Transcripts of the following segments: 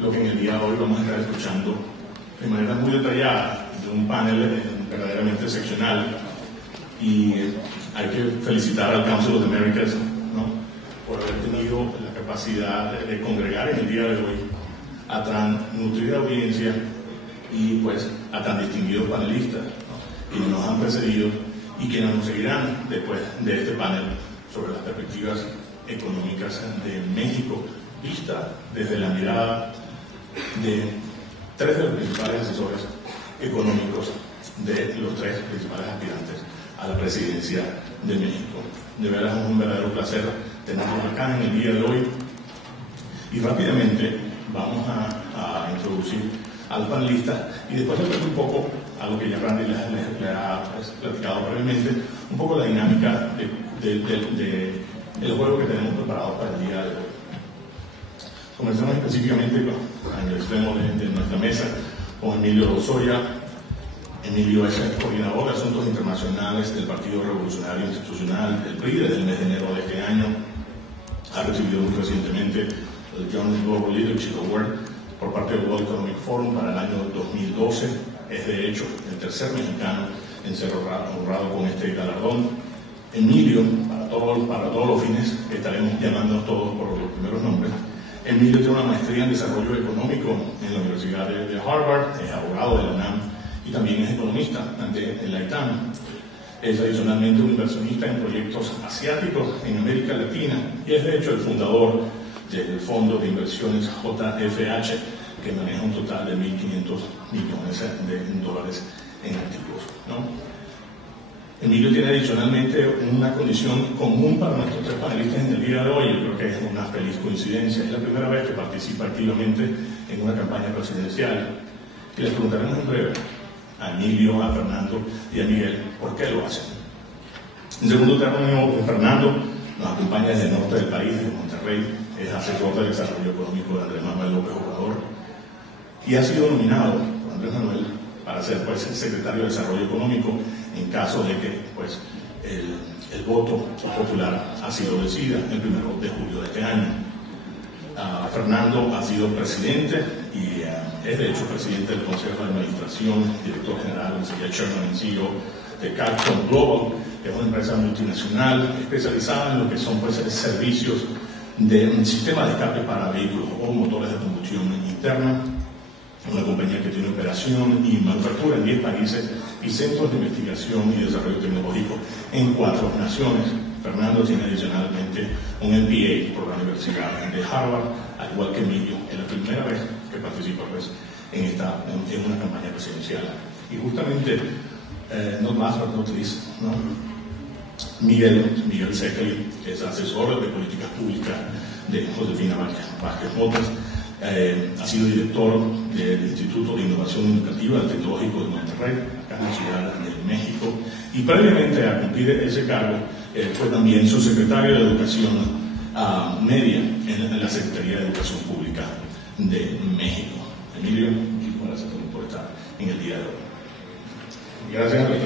lo que en el día de hoy vamos a estar escuchando de manera muy detallada, de un panel verdaderamente excepcional. Y hay que felicitar al Council of the Americas, ¿no?, por haber tenido la capacidad de congregar en el día de hoy a tan nutrida audiencia y pues a tan distinguidos panelistas, ¿no?, que nos han precedido y que nos seguirán después de este panel sobre las perspectivas económicas de México, vista desde la mirada de tres de los principales asesores económicos de los tres principales aspirantes a la presidencia de México. De verdad es un verdadero placer tenerlos acá en el día de hoy. Y rápidamente vamos a introducir al panelista y después les cuento un poco algo que ya Randy le ha platicado brevemente, un poco la dinámica del juego que tenemos preparado para el día de hoy. Comenzamos específicamente en el extremo de nuestra mesa con Emilio Lozoya. Emilio es el coordinador de Asuntos Internacionales del Partido Revolucionario Institucional, el PRI, desde el mes de enero de este año. Ha recibido muy recientemente el Joint Global Leadership Award por parte del World Economic Forum para el año 2012. Es de hecho el tercer mexicano en ser honrado con este galardón. Emilio, para todos los fines, estaremos llamándonos todos por los primeros nombres. Emilio tiene una maestría en Desarrollo Económico en la Universidad de Harvard, es abogado de la UNAM y también es economista en la ITAM. Es adicionalmente un inversionista en proyectos asiáticos en América Latina y es de hecho el fundador del Fondo de Inversiones JFH, que maneja un total de 1.500 millones de dólares en activos, ¿no? Emilio tiene adicionalmente una condición común para nuestros tres panelistas en el día de hoy. Yo creo que es una feliz coincidencia. Es la primera vez que participa activamente en una campaña presidencial. Y les preguntaremos en breve a Emilio, a Fernando y a Miguel por qué lo hacen. En segundo término, Fernando nos acompaña desde el norte del país, desde Monterrey. Es asesor de desarrollo económico de Andrés Manuel López Obrador y ha sido nominado por Andrés Manuel para ser pues el secretario de Desarrollo Económico en caso de que pues el voto popular así lo decida el 1 de julio de este año. Fernando ha sido presidente y es de hecho presidente del Consejo de Administración, director general, Chairman and CEO de Capcom Global, que es una empresa multinacional especializada en lo que son pues servicios de un sistema de escape para vehículos o motores de combustión interna. Una compañía que tiene operación y manufactura en 10 países y centros de investigación y desarrollo tecnológico en 4 naciones. Fernando tiene adicionalmente un MBA por la Universidad de Harvard, al igual que Emilio. Es la primera vez que participa pues, en una campaña presidencial. Y justamente, not last but not least, ¿no?, Miguel Seckley es asesor de políticas públicas de Josefina Vázquez Motas. Ha sido director del Instituto de Innovación Educativa del Tecnológico de Monterrey, acá en la Ciudad de México, y previamente a cumplir ese cargo fue también subsecretario de Educación Media en la Secretaría de Educación Pública de México. Emilio, muchísimas gracias por estar en el día de hoy. Gracias a los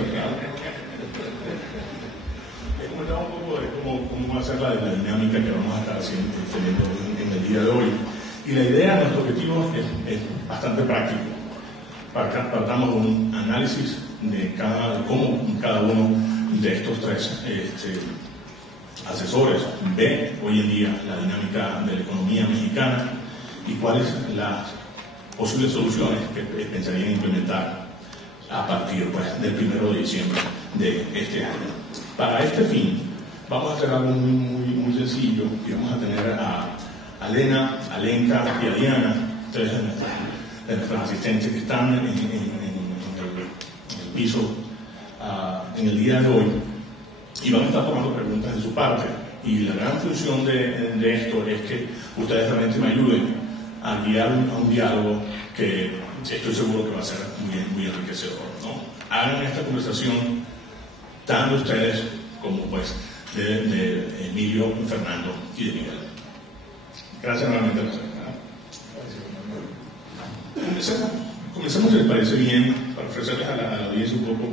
Les comentaba un poco de cómo va a ser la dinámica que vamos a estar teniendo en el día de hoy. Y la idea, nuestro objetivo es bastante práctico. Partamos de un análisis de cómo cada uno de estos tres asesores ve hoy en día la dinámica de la economía mexicana y cuáles las posibles soluciones que pensarían implementar a partir pues, del 1 de diciembre de este año. Para este fin, vamos a hacer algo muy sencillo y vamos a tener a Elena, a Lenka y a Diana, tres de nuestros asistentes que están en el piso en el día de hoy y van a estar tomando preguntas de su parte. Y la gran función de esto es que ustedes realmente me ayuden a guiar a un diálogo que estoy seguro que va a ser muy enriquecedor, ¿no? Hagan esta conversación tanto ustedes como pues de Emilio, Fernando y de Miguel. Gracias nuevamente a la secretaria. Comencemos, si les parece bien, para ofrecerles a la audiencia un poco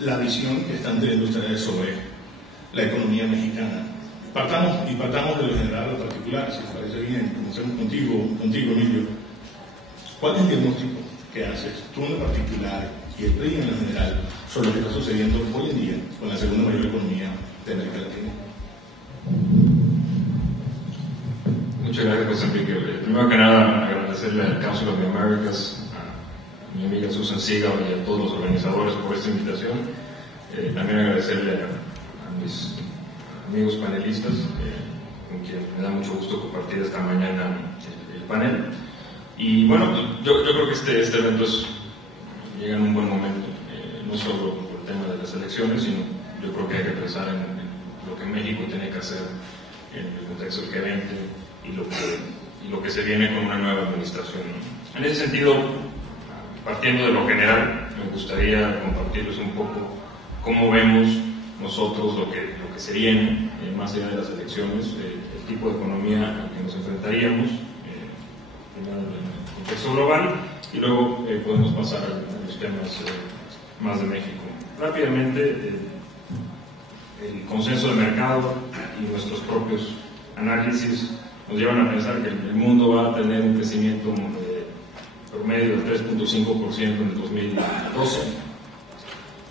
la visión que están teniendo ustedes sobre la economía mexicana. Partamos de lo general a lo particular, si les parece bien. Comencemos contigo, Emilio. ¿Cuál es el diagnóstico que haces tú en lo particular y el PRI en lo general sobre lo que está sucediendo hoy en día con la segunda mayor economía de América Latina? Muchas gracias, José Enrique. Primero que nada, agradecerle al Council of the Americas, a mi amiga Susan Seagal y a todos los organizadores por esta invitación. También agradecerle a mis amigos panelistas, con quien me da mucho gusto compartir esta mañana el panel. Y bueno, yo creo que este evento llega en un buen momento, no solo por el tema de las elecciones, sino yo creo que hay que pensar en lo que México tiene que hacer en el contexto del G20 y lo que se viene con una nueva administración, ¿no? En ese sentido, partiendo de lo general, me gustaría compartirles un poco cómo vemos nosotros lo que se viene, más allá de las elecciones, el tipo de economía al que nos enfrentaríamos, primero en el contexto global, y luego podemos pasar a los temas más de México. Rápidamente, el consenso de mercado y nuestros propios análisis nos llevan a pensar que el mundo va a tener un crecimiento promedio del 3.5% en el 2012.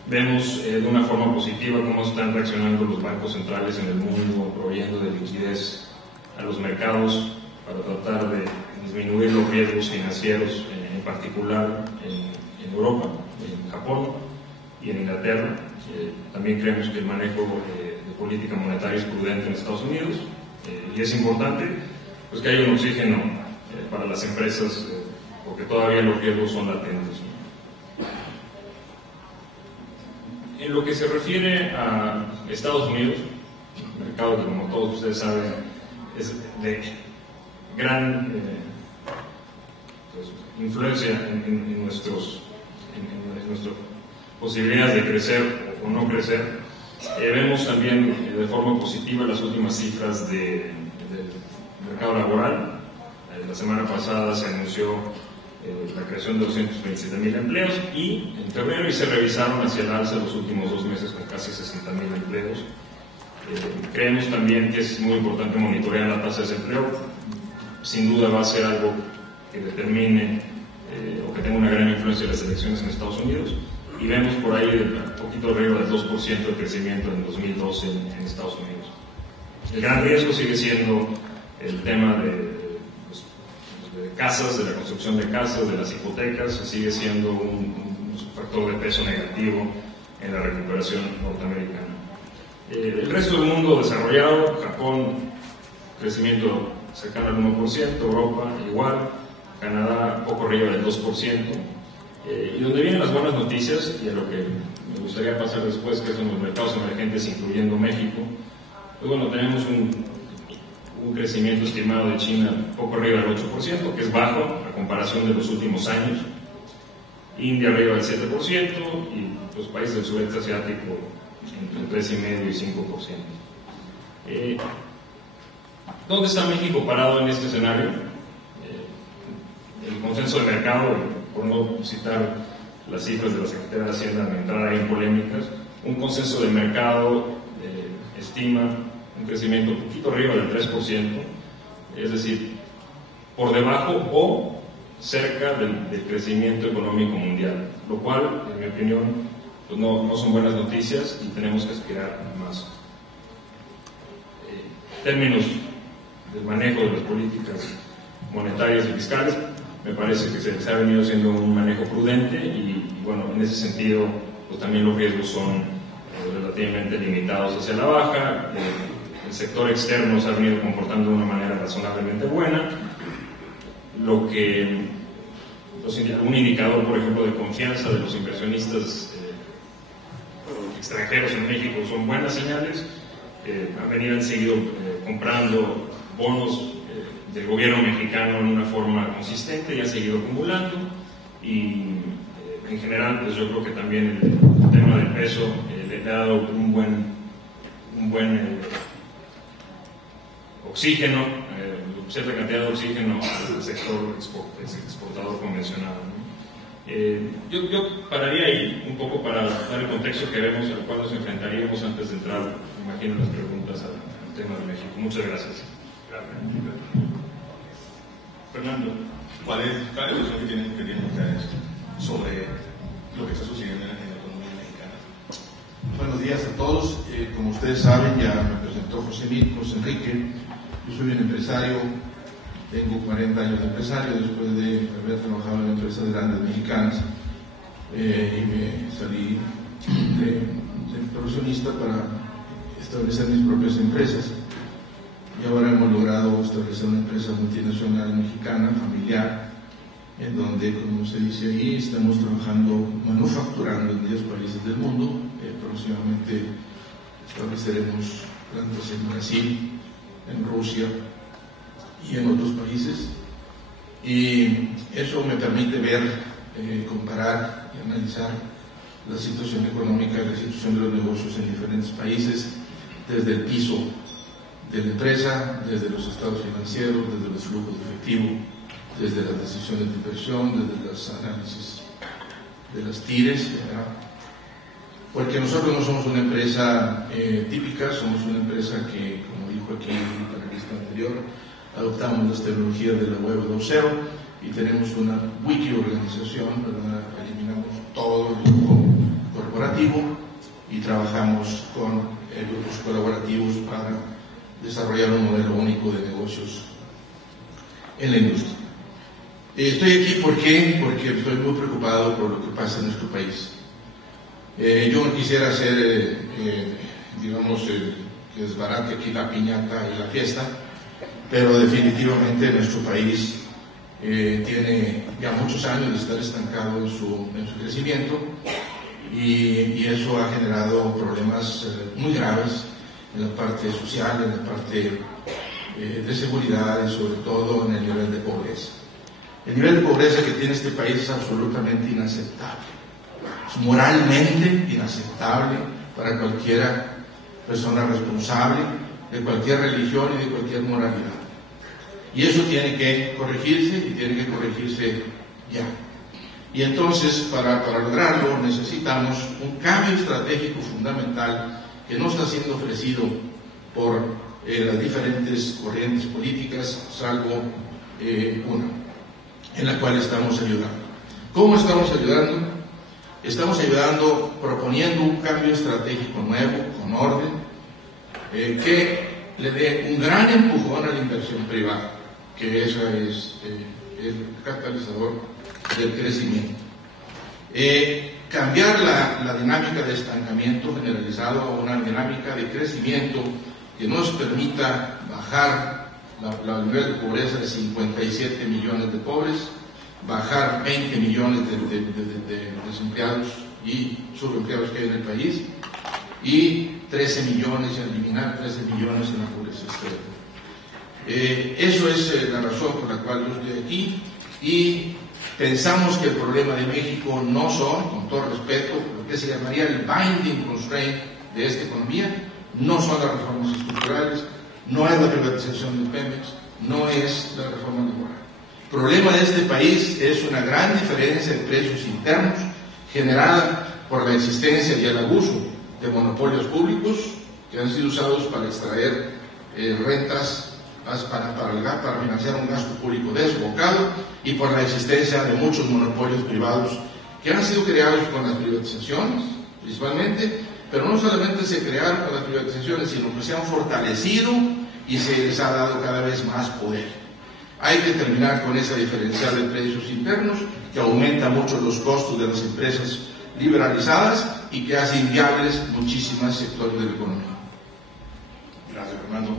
Vemos de una forma positiva cómo están reaccionando los bancos centrales en el mundo, proveyendo de liquidez a los mercados para tratar de disminuir los riesgos financieros, en particular en Europa, en Japón y en Inglaterra. También creemos que el manejo de política monetaria es prudente en Estados Unidos, y es importante pues, que haya un oxígeno para las empresas, porque todavía los riesgos son latentes. En lo que se refiere a Estados Unidos, un mercado que, como todos ustedes saben, es de gran influencia en nuestras posibilidades de crecer o no crecer, vemos también de forma positiva las últimas cifras del mercado laboral. La semana pasada se anunció la creación de 227,000 empleos y en febrero se revisaron hacia el alza los últimos 2 meses con casi 60,000 empleos. Creemos también que es muy importante monitorear la tasa de desempleo. Sin duda va a ser algo que determine o que tenga una gran influencia en las elecciones en Estados Unidos, y vemos por ahí un poquito arriba del 2% de crecimiento en 2012 en Estados Unidos. El gran riesgo sigue siendo el tema de casas, de la construcción de casas, de las hipotecas, sigue siendo un factor de peso negativo en la recuperación norteamericana. El resto del mundo desarrollado, Japón, crecimiento cercano al 1%, Europa igual, Canadá poco arriba del 2%, y donde vienen las buenas noticias, y a lo que me gustaría pasar después, que son los mercados emergentes, incluyendo México, pues bueno, tenemos un crecimiento estimado de China poco arriba del 8%, que es bajo a comparación de los últimos años, India arriba del 7%, y los países del sudeste asiático entre 3,5% y 5%. ¿Dónde está México parado en este escenario? El consenso de mercado, por no citar las cifras de la Secretaría de Hacienda, al entrar ahí en polémicas, un consenso de mercado estima un crecimiento un poquito arriba del 3%, es decir, por debajo o cerca del crecimiento económico mundial, lo cual, en mi opinión, pues no son buenas noticias y tenemos que aspirar a más. En términos del manejo de las políticas monetarias y fiscales, me parece que se ha venido haciendo un manejo prudente y bueno, en ese sentido, pues también los riesgos son relativamente limitados hacia la baja. El sector externo se ha venido comportando de una manera razonablemente buena, lo que un indicador, por ejemplo, de confianza de los inversionistas extranjeros en México son buenas señales. Han seguido comprando bonos del gobierno mexicano en una forma consistente y han seguido acumulando, y en general pues yo creo que también el tema del peso le ha dado un buen oxígeno, cierta cantidad de oxígeno al sector exportador convencional, ¿no? Yo pararía ahí un poco para dar el contexto que vemos al cual nos enfrentaríamos antes de entrar, me imagino, las preguntas al tema de México. Muchas gracias. Fernando, ¿cuál es la evolución que tienen ustedes sobre lo que está sucediendo en la economía mexicana? Buenos días a todos. Como ustedes saben, ya me presentó José Enrique. Yo soy un empresario, tengo 40 años de empresario después de haber trabajado en empresas grandes mexicanas y me salí de profesionista para establecer mis propias empresas. Y ahora hemos logrado establecer una empresa multinacional mexicana, familiar, en donde, como se dice ahí, estamos trabajando, manufacturando en 10 países del mundo. Próximamente estableceremos plantas en Brasil, en Rusia y en otros países. Y eso me permite ver, comparar y analizar la situación económica y la situación de los negocios en diferentes países, desde el piso de la empresa, desde los estados financieros, desde los flujos de efectivo, desde las decisiones de inversión, desde los análisis de las TIRES, ¿verdad? Porque nosotros no somos una empresa típica, somos una empresa que, como dijo aquí el panelista anterior, adoptamos las tecnologías de la web 2.0 y tenemos una wiki organización, ¿verdad? Eliminamos todo el grupo corporativo y trabajamos con grupos colaborativos para desarrollar un modelo único de negocios en la industria. Estoy aquí porque estoy muy preocupado por lo que pasa en nuestro país. Yo no quisiera hacer, digamos, que desbarate aquí la piñata y la fiesta, pero definitivamente nuestro país tiene ya muchos años de estar estancado en su crecimiento y eso ha generado problemas muy graves en la parte social, en la parte de seguridad y sobre todo en el nivel de pobreza. El nivel de pobreza que tiene este país es absolutamente inaceptable. Es moralmente inaceptable para cualquier persona responsable de cualquier religión y de cualquier moralidad. Y eso tiene que corregirse y tiene que corregirse ya. Y entonces, para lograrlo, necesitamos un cambio estratégico fundamental que no está siendo ofrecido por las diferentes corrientes políticas, salvo una, en la cual estamos ayudando. ¿Cómo estamos ayudando? Estamos ayudando proponiendo un cambio estratégico nuevo, con orden, que le dé un gran empujón a la inversión privada, que esa es el catalizador del crecimiento. Cambiar la dinámica de estancamiento generalizado a una dinámica de crecimiento que nos permita bajar la nivel de pobreza de 57 millones de pobres, bajar 20 millones de desempleados y subempleados que hay en el país y 13 millones, eliminar 13 millones en la pobreza extrema. Eso es la razón por la cual yo estoy aquí y pensamos que el problema de México no son, con todo respeto, lo que se llamaría el binding constraint de esta economía, no son las reformas estructurales, no es la privatización de Pemex, no es la reforma laboral. El problema de este país es una gran diferencia de precios internos generada por la existencia y el abuso de monopolios públicos que han sido usados para extraer rentas para financiar un gasto público desbocado y por la existencia de muchos monopolios privados que han sido creados con las privatizaciones principalmente, pero no solamente se crearon con las privatizaciones, sino que se han fortalecido y se les ha dado cada vez más poder. Hay que terminar con esa diferencial de precios internos que aumenta mucho los costos de las empresas liberalizadas y que hace inviables muchísimos sectores de la economía. Gracias, Fernando.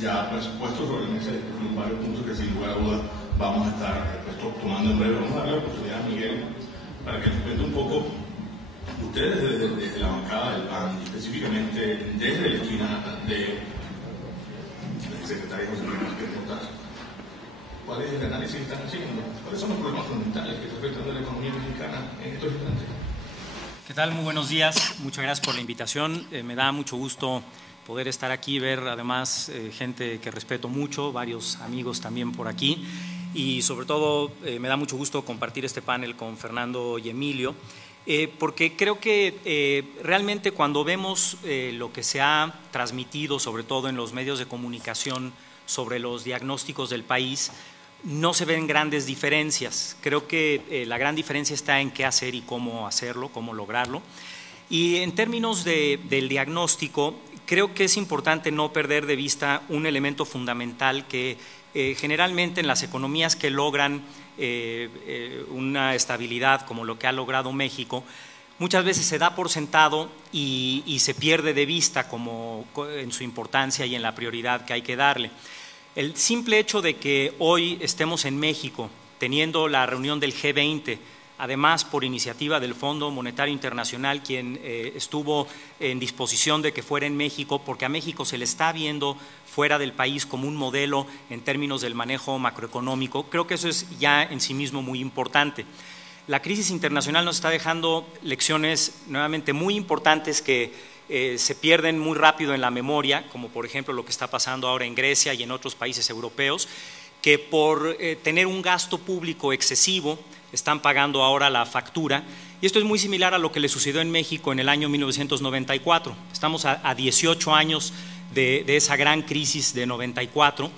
Ya puesto sobre la mesa varios puntos que sin lugar a dudas vamos a estar tomando en breve. Vamos a darle la oportunidad a Miguel para que nos cuente un poco, ustedes desde la bancada del PAN, específicamente desde la esquina del secretario José Luis Cortázar, ¿cuál es el análisis que están haciendo? ¿Cuáles son los problemas fundamentales que están afectando a la economía mexicana en estos instantes? ¿Qué tal? Muy buenos días. Muchas gracias por la invitación. Me da mucho gusto poder estar aquí, ver además gente que respeto mucho, varios amigos también por aquí y sobre todo me da mucho gusto compartir este panel con Fernando y Emilio porque creo que realmente cuando vemos lo que se ha transmitido sobre todo en los medios de comunicación sobre los diagnósticos del país, no se ven grandes diferencias. Creo que la gran diferencia está en qué hacer y cómo hacerlo, cómo lograrlo. Y en términos del diagnóstico, creo que es importante no perder de vista un elemento fundamental que generalmente en las economías que logran una estabilidad como lo que ha logrado México, muchas veces se da por sentado y se pierde de vista como en su importancia y en la prioridad que hay que darle. El simple hecho de que hoy estemos en México teniendo la reunión del G20, además por iniciativa del Fondo Monetario Internacional, quien estuvo en disposición de que fuera en México, porque a México se le está viendo fuera del país como un modelo en términos del manejo macroeconómico, creo que eso es ya en sí mismo muy importante. La crisis internacional nos está dejando lecciones nuevamente muy importantes que se pierden muy rápido en la memoria, como por ejemplo lo que está pasando ahora en Grecia y en otros países europeos, que por tener un gasto público excesivo están pagando ahora la factura. Y esto es muy similar a lo que le sucedió en México en el año 1994. Estamos a 18 años de esa gran crisis de 94.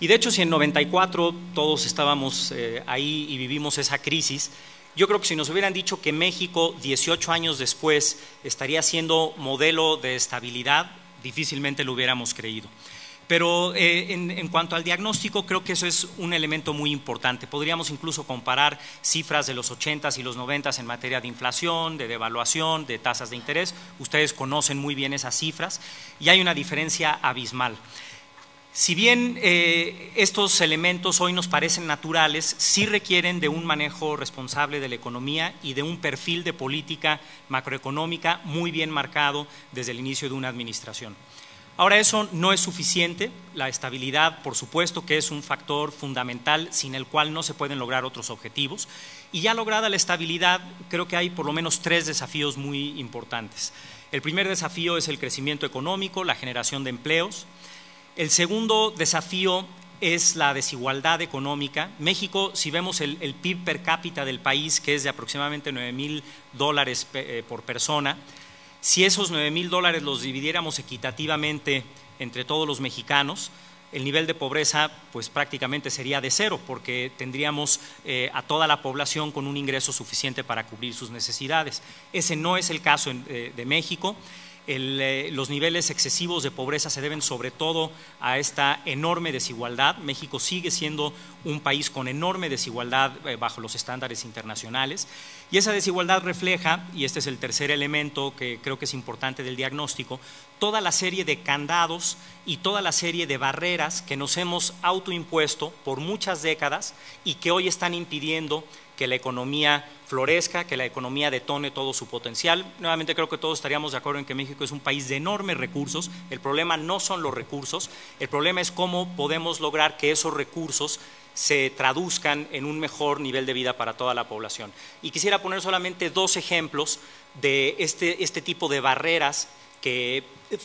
Y de hecho, si en 94 todos estábamos ahí y vivimos esa crisis, yo creo que si nos hubieran dicho que México 18 años después estaría siendo modelo de estabilidad, difícilmente lo hubiéramos creído. Pero en cuanto al diagnóstico, creo que eso es un elemento muy importante. Podríamos incluso comparar cifras de los 80s y los 90s en materia de inflación, de devaluación, de tasas de interés. Ustedes conocen muy bien esas cifras y hay una diferencia abismal. Si bien estos elementos hoy nos parecen naturales, sí requieren de un manejo responsable de la economía y de un perfil de política macroeconómica muy bien marcado desde el inicio de una administración. Ahora, eso no es suficiente. La estabilidad, por supuesto, que es un factor fundamental sin el cual no se pueden lograr otros objetivos. Y ya lograda la estabilidad, creo que hay por lo menos 3 desafíos muy importantes. El primer desafío es el crecimiento económico, la generación de empleos. El segundo desafío es la desigualdad económica. México, si vemos el PIB per cápita del país, que es de aproximadamente $9,000 por persona, si esos $9,000 los dividiéramos equitativamente entre todos los mexicanos, el nivel de pobreza pues prácticamente sería de 0, porque tendríamos a toda la población con un ingreso suficiente para cubrir sus necesidades. Ese no es el caso de México. Los niveles excesivos de pobreza se deben sobre todo a esta enorme desigualdad. México sigue siendo un país con enorme desigualdad bajo los estándares internacionales, y esa desigualdad refleja, y este es el tercer elemento que creo que es importante del diagnóstico, toda la serie de candados y toda la serie de barreras que nos hemos autoimpuesto por muchas décadas y que hoy están impidiendo que la economía florezca, que la economía detone todo su potencial. Nuevamente creo que todos estaríamos de acuerdo en que México es un país de enormes recursos. El problema no son los recursos, el problema es cómo podemos lograr que esos recursos se traduzcan en un mejor nivel de vida para toda la población. Y quisiera poner solamente 2 ejemplos de este tipo de barreras que,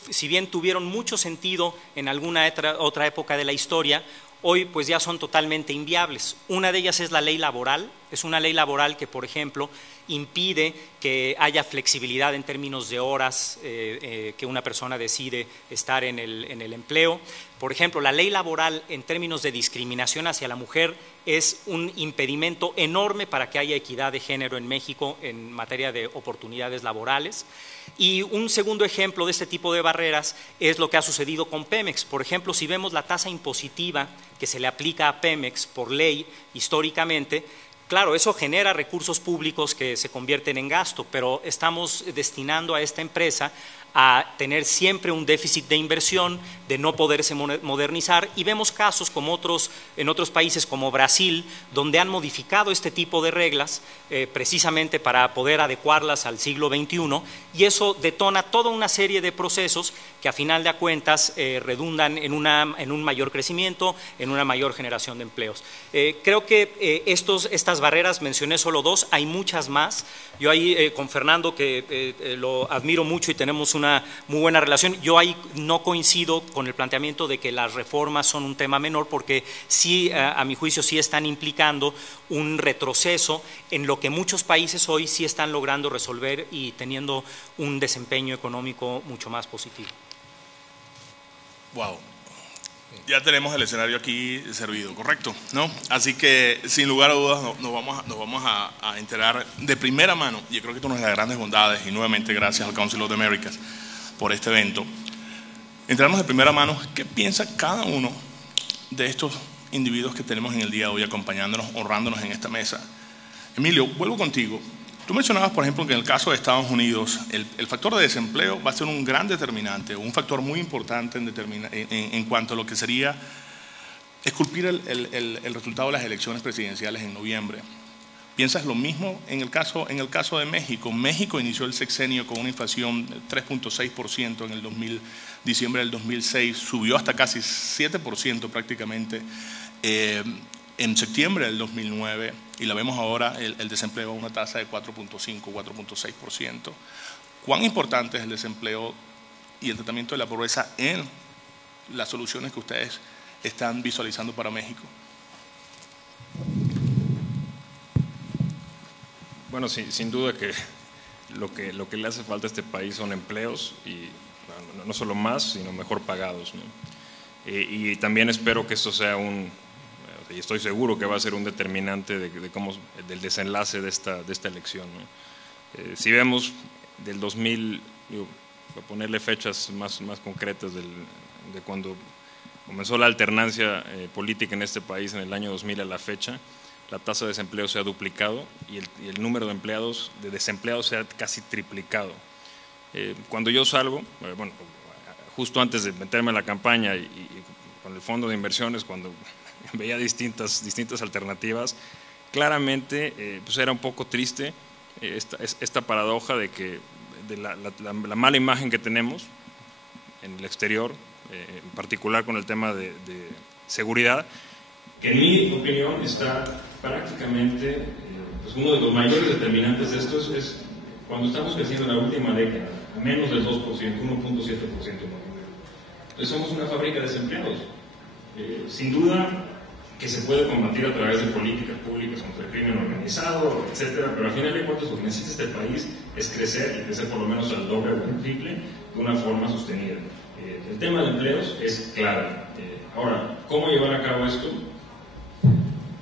si bien tuvieron mucho sentido en alguna otra época de la historia, hoy pues ya son totalmente inviables. Una de ellas es la ley laboral. Es una ley laboral que, por ejemplo, impide que haya flexibilidad en términos de horas que una persona decide estar en el empleo. Por ejemplo, la ley laboral en términos de discriminación hacia la mujer es un impedimento enorme para que haya equidad de género en México en materia de oportunidades laborales. Y un segundo ejemplo de este tipo de barreras es lo que ha sucedido con Pemex. Por ejemplo, si vemos la tasa impositiva que se le aplica a Pemex por ley históricamente, claro, eso genera recursos públicos que se convierten en gasto, pero estamos destinando a esta empresa a tener siempre un déficit de inversión, de no poderse modernizar, y vemos casos como en otros países como Brasil, donde han modificado este tipo de reglas precisamente para poder adecuarlas al siglo XXI, y eso detona toda una serie de procesos que a final de cuentas redundan en un mayor crecimiento, en una mayor generación de empleos. Creo que estas barreras, mencioné solo 2, hay muchas más. Yo ahí con Fernando, que lo admiro mucho y tenemos una muy buena relación, yo ahí no coincido con el planteamiento de que las reformas son un tema menor, porque sí, a mi juicio, sí están implicando un retroceso en lo que muchos países hoy sí están logrando resolver y teniendo un desempeño económico mucho más positivo. Wow. Ya tenemos el escenario aquí servido, ¿correcto? ¿No? Así que, sin lugar a dudas, nos vamos a enterar de primera mano, y yo creo que esto es una de las grandes bondades, y nuevamente gracias al Council of the Americas por este evento, enterarnos de primera mano qué piensa cada uno de estos individuos que tenemos en el día de hoy acompañándonos, honrándonos en esta mesa. Emilio, vuelvo contigo. Tú mencionabas, por ejemplo, que en el caso de Estados Unidos el factor de desempleo va a ser un gran determinante, un factor muy importante en cuanto a lo que sería esculpir el resultado de las elecciones presidenciales en noviembre. ¿Piensas lo mismo en el caso de México? México inició el sexenio con una inflación de 3.6% en el diciembre del 2006, subió hasta casi 7% prácticamente en septiembre del 2009, y la vemos ahora el desempleo a una tasa de 4.5, 4.6%. ¿Cuán importante es el desempleo y el tratamiento de la pobreza en las soluciones que ustedes están visualizando para México? Bueno, sí, sin duda que lo que le hace falta a este país son empleos, y no solo más, sino mejor pagados, ¿no? Y también espero que esto sea y estoy seguro que va a ser un determinante del desenlace de esta elección, ¿no? Si vemos del 2000, para ponerle fechas más concretas de cuando comenzó la alternancia política en este país en el año 2000 a la fecha, la tasa de desempleo se ha duplicado y el número de desempleados se ha casi triplicado. Cuando yo salgo, justo antes de meterme en la campaña y con el fondo de inversiones, cuando veía distintas alternativas, claramente pues era un poco triste esta paradoja de que la mala imagen que tenemos en el exterior, en particular con el tema de seguridad, que en mi opinión está prácticamente, pues uno de los mayores determinantes de esto es cuando estamos creciendo en la última década, a menos del 2%, 1.7% más. Entonces somos una fábrica de desempleados. Sin duda que se puede combatir a través de políticas públicas contra el crimen organizado, etcétera, pero al final de cuentas lo que necesita este país es crecer, y crecer por lo menos al doble o al triple de una forma sostenida. El tema de empleos es clave. Ahora, ¿cómo llevar a cabo esto?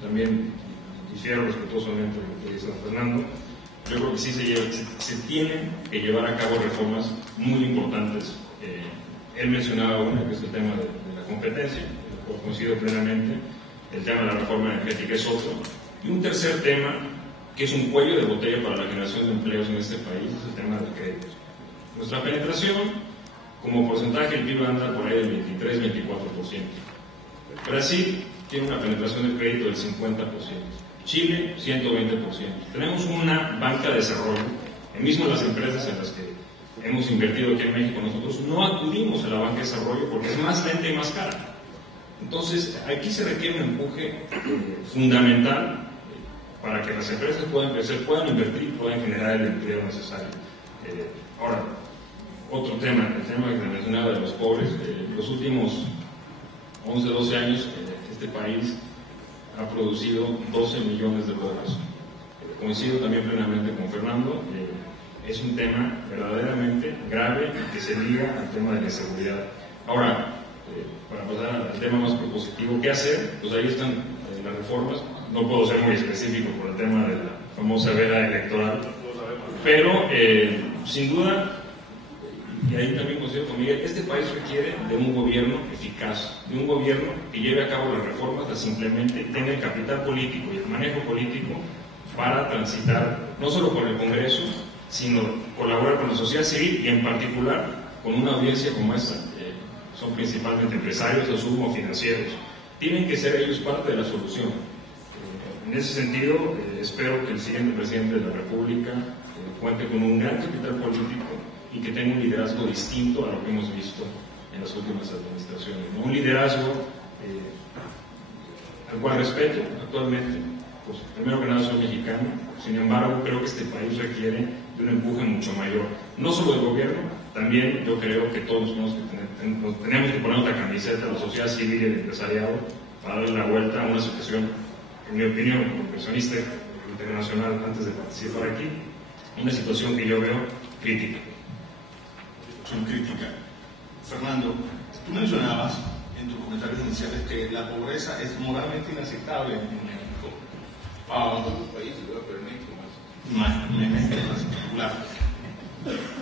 También difiero respetuosamente de lo que dice don Fernando. Yo creo que sí se tienen que llevar a cabo reformas muy importantes. Él mencionaba una, que es el tema de la competencia, lo coincido plenamente. El tema de la reforma energética es otro. Y un tercer tema, que es un cuello de botella para la generación de empleos en este país, es el tema del crédito. Nuestra penetración, como porcentaje del PIB, anda por ahí del 23-24%. Brasil tiene una penetración del crédito del 50%. Chile, 120%. Tenemos una banca de desarrollo, mismo las empresas en las que hemos invertido aquí en México, nosotros no acudimos a la banca de desarrollo porque es más lenta y más cara. Entonces, aquí se requiere un empuje fundamental para que las empresas puedan crecer, puedan invertir, puedan generar el empleo necesario. Ahora, otro tema, el tema que mencionaba de los pobres. Los últimos 11, 12 años, este país ha producido 12 millones de pobres. Coincido también plenamente con Fernando, es un tema verdaderamente grave que se liga al tema de la inseguridad. Ahora, para pasar al tema más propositivo, ¿qué hacer? Pues ahí están las reformas. No puedo ser muy específico por el tema de la famosa veda electoral, pero sin duda, y ahí también coincido con Miguel, este país requiere de un gobierno eficaz, de un gobierno que lleve a cabo las reformas, las implemente, tenga el capital político y el manejo político para transitar no solo con el Congreso, sino colaborar con la sociedad civil y en particular con una audiencia como esta. Son principalmente empresarios, asumo, financieros. Tienen que ser ellos parte de la solución. En ese sentido, espero que el siguiente presidente de la República cuente con un gran capital político y que tenga un liderazgo distinto a lo que hemos visto en las últimas administraciones, ¿no? Un liderazgo al cual respeto actualmente. Pues, primero que nada soy mexicano, sin embargo creo que este país requiere de un empuje mucho mayor, no solo del gobierno, también yo creo que todos tenemos que poner otra camiseta, la sociedad civil y el empresariado, para darle la vuelta a una situación, en mi opinión, como inversionista internacional antes de participar aquí, una situación que yo veo crítica. Crítica. Fernando, tú mencionabas en tus comentarios iniciales que la pobreza es moralmente inaceptable en México. México en particular.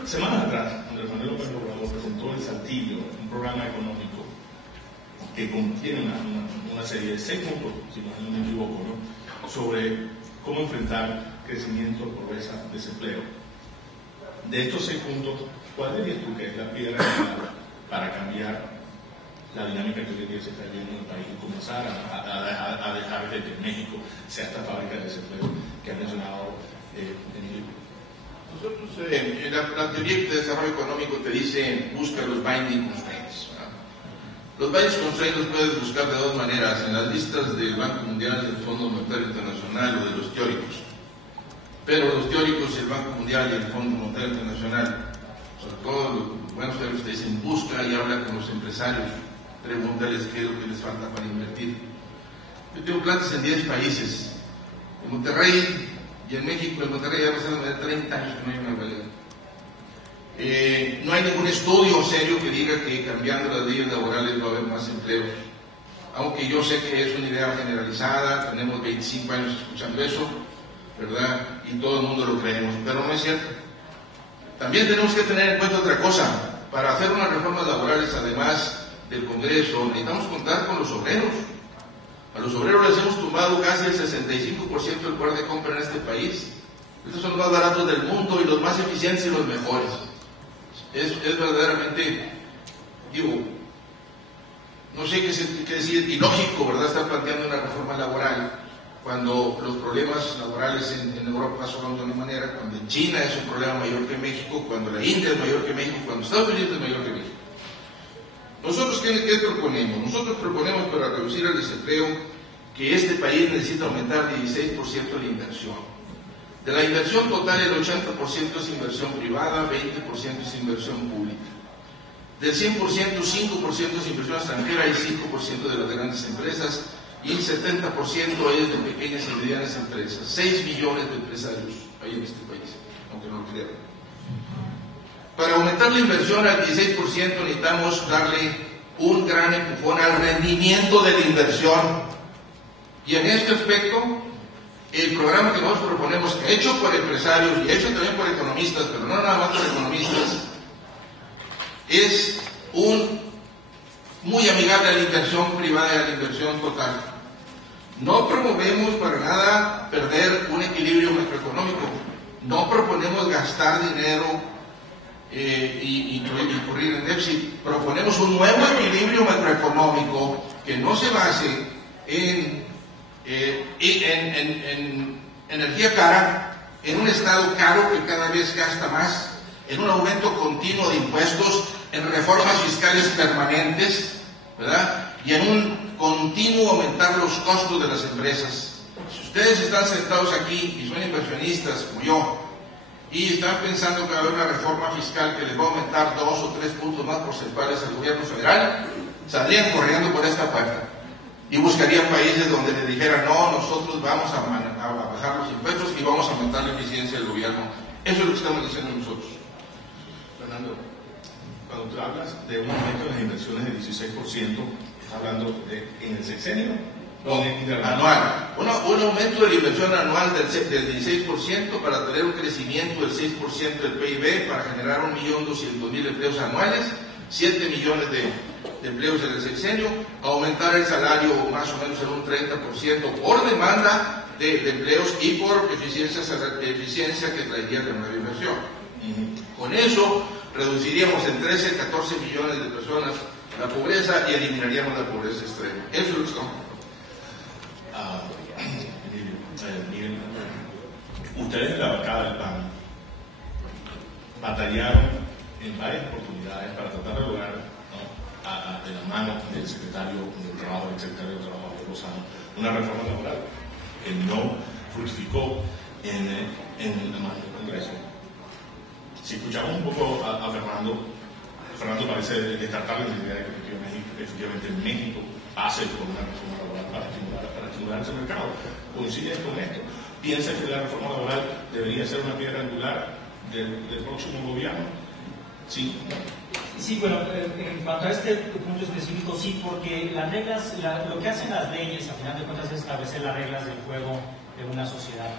Semanas atrás, Andrés Manuel López Obrador presentó el Saltillo, un programa económico que contiene una serie de 6 puntos, si no me equivoco, ¿no?, sobre cómo enfrentar crecimiento, pobreza, desempleo. De estos 6 puntos, ¿cuál dirías tú que es la piedra para cambiar la dinámica que hoy en día se está viviendo en el país y comenzar a dejar de que México sea esta fábrica de desempleo que ha mencionado Emilio? Nosotros, la teoría de desarrollo económico te dice busca los binding constraints. Los binding constraints los puedes buscar de 2 maneras: en las listas del Banco Mundial, del Fondo Monetario Internacional o de los teóricos. Pero los teóricos y el Banco Mundial y el Fondo Monetario Internacional, sobre todo los buenos teóricos, te dicen busca y habla con los empresarios, pregúntales qué es lo que les falta para invertir. Yo tengo plantas en 10 países. En Monterrey y en México, en Monterrey ya pasaron de 30 años que no hay una huelga. No hay ningún estudio serio que diga que cambiando las leyes laborales va a haber más empleos. Aunque yo sé que es una idea generalizada, tenemos 25 años escuchando eso, ¿verdad? Y todo el mundo lo creemos, pero no es cierto. También tenemos que tener en cuenta otra cosa. Para hacer unas reformas laborales, además del Congreso, necesitamos contar con los obreros. A los obreros les hemos tumbado casi el 65% del poder de compra en este país. Estos son los más baratos del mundo y los más eficientes y los mejores. Es verdaderamente, digo, no sé qué decir, ilógico, ¿verdad?, estar planteando una reforma laboral cuando los problemas laborales en Europa son de una manera, cuando en China es un problema mayor que México, cuando la India es mayor que México, cuando Estados Unidos es mayor que México. Nosotros, ¿qué proponemos? Nosotros proponemos, para reducir el desempleo, que este país necesita aumentar 16% la inversión. De la inversión total, el 80% es inversión privada, 20% es inversión pública. Del 100%, 5% es inversión extranjera y 5% de las grandes empresas, y el 70% es de pequeñas y medianas empresas. 6 millones de empresarios hay en este país, aunque no lo crean. Para aumentar la inversión al 16% necesitamos darle un gran empujón al rendimiento de la inversión. Y en este aspecto, el programa que nosotros proponemos, hecho por empresarios y hecho también por economistas, pero no nada más por economistas, es muy amigable a la inversión privada y a la inversión total. No promovemos para nada perder un equilibrio macroeconómico. No proponemos gastar dinero y incurrir en déficit. Proponemos un nuevo equilibrio macroeconómico que no se base en energía cara, en un Estado caro que cada vez gasta más, en un aumento continuo de impuestos, en reformas fiscales permanentes, ¿verdad?, y en un continuo aumentar los costos de las empresas. Si ustedes están sentados aquí y son inversionistas como yo, y están pensando que va a haber una reforma fiscal que les va a aumentar 2 o 3 puntos más porcentuales al gobierno federal, saldrían corriendo por esta puerta y buscarían países donde les dijeran: no, nosotros vamos a bajar los impuestos y vamos a aumentar la eficiencia del gobierno. Eso es lo que estamos diciendo nosotros. Fernando, cuando tú hablas de un aumento de las inversiones del 16%, ¿estás hablando en el sexenio? No, anual. Un aumento de la inversión anual del 16% para tener un crecimiento del 6% del PIB, para generar 1.200.000 empleos anuales, 7 millones de empleos en el sexenio, aumentar el salario más o menos en un 30% por demanda de empleos y por eficiencia que traería la nueva inversión. Con eso reduciríamos en 13 a 14 millones de personas la pobreza y eliminaríamos la pobreza extrema. Eso es lo que estamos. Miguel, ustedes en la bancada del PAN batallaron en varias oportunidades para tratar de lograr, ¿no?, de la mano del secretario del Trabajo, Lozano, una reforma laboral que no fructificó en la mano del Congreso. Si escuchamos un poco a Fernando parece descartable la idea de que efectivamente en México pase por una reforma laboral para estimular ese mercado. ¿Coincide con esto? ¿Piensa que la reforma laboral debería ser una piedra angular del próximo gobierno? Sí. Sí, bueno, en cuanto a este punto específico, sí, porque las reglas, lo que hacen las leyes, a final de cuentas, es establecer las reglas del juego de una sociedad.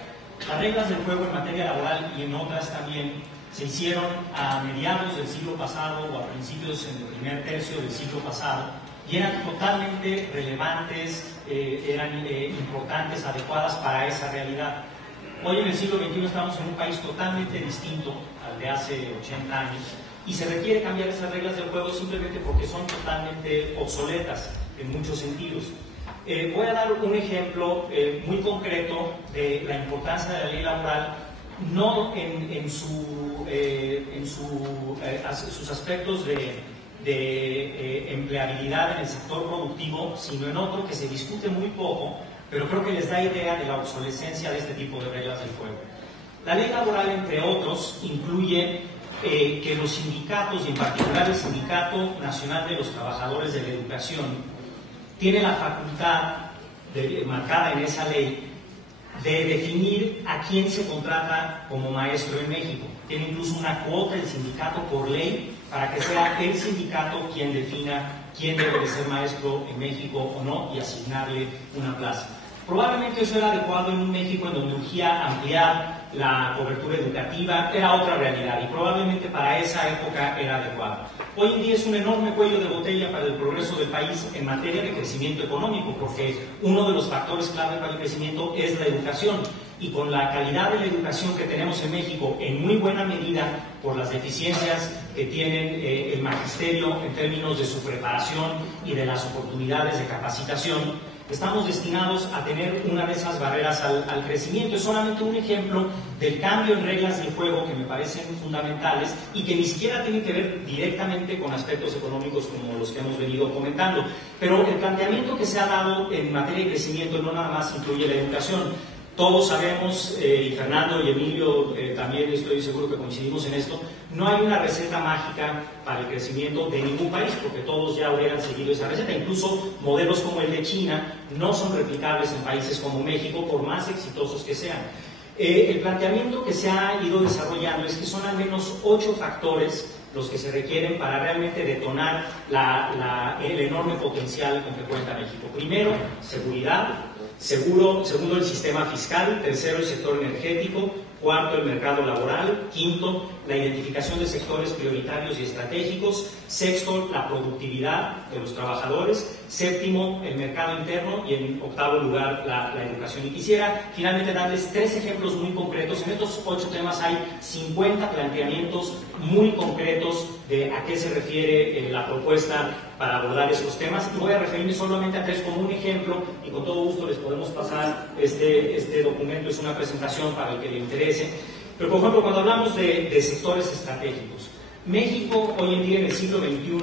Las reglas del juego en materia laboral y en otras también se hicieron a mediados del siglo pasado o a principios en el primer tercio del siglo pasado y eran totalmente relevantes, eran importantes, adecuadas para esa realidad. Hoy en el siglo XXI estamos en un país totalmente distinto al de hace 80 años y se requiere cambiar esas reglas del juego simplemente porque son totalmente obsoletas en muchos sentidos. Voy a dar un ejemplo muy concreto de la importancia de la ley laboral, no en sus aspectos de empleabilidad en el sector productivo, sino en otro que se discute muy poco, pero creo que les da idea de la obsolescencia de este tipo de reglas del juego. La ley laboral, entre otros, incluye que los sindicatos, y en particular el Sindicato Nacional de los Trabajadores de la Educación, tiene la facultad marcada en esa ley de definir a quién se contrata como maestro en México. Tiene incluso una cuota el sindicato por ley para que sea el sindicato quien defina quién debe de ser maestro en México o no y asignarle una plaza. Probablemente eso era adecuado en un México en donde urgía ampliar la cobertura educativa, era otra realidad y probablemente para esa época era adecuado. Hoy en día es un enorme cuello de botella para el progreso del país en materia de crecimiento económico, porque uno de los factores clave para el crecimiento es la educación. Y con la calidad de la educación que tenemos en México, en muy buena medida por las deficiencias que tienen el magisterio en términos de su preparación y de las oportunidades de capacitación, estamos destinados a tener una de esas barreras al crecimiento. Es solamente un ejemplo del cambio en reglas del juego que me parecen fundamentales y que ni siquiera tienen que ver directamente con aspectos económicos como los que hemos venido comentando. Pero el planteamiento que se ha dado en materia de crecimiento no nada más incluye la educación. Todos sabemos, y Fernando y Emilio también estoy seguro que coincidimos en esto, no hay una receta mágica para el crecimiento de ningún país, porque todos ya hubieran seguido esa receta. Incluso modelos como el de China no son replicables en países como México, por más exitosos que sean. El planteamiento que se ha ido desarrollando es que son al menos 8 factores los que se requieren para realmente detonar el enorme potencial con que cuenta México. Primero, seguridad. Segundo, el sistema fiscal. Tercero, el sector energético. Cuarto, el mercado laboral. Quinto, la identificación de sectores prioritarios y estratégicos. Sexto, la productividad de los trabajadores. Séptimo, el mercado interno. Y en octavo lugar, la educación. Y quisiera finalmente darles 3 ejemplos muy concretos. En estos 8 temas hay 50 planteamientos muy concretos de a qué se refiere la propuesta para abordar estos temas. Y voy a referirme solamente a 3 como un ejemplo y con todo gusto les podemos pasar este documento. Es una presentación para el que le interese. Pero, por ejemplo, cuando hablamos de sectores estratégicos, México hoy en día en el siglo XXI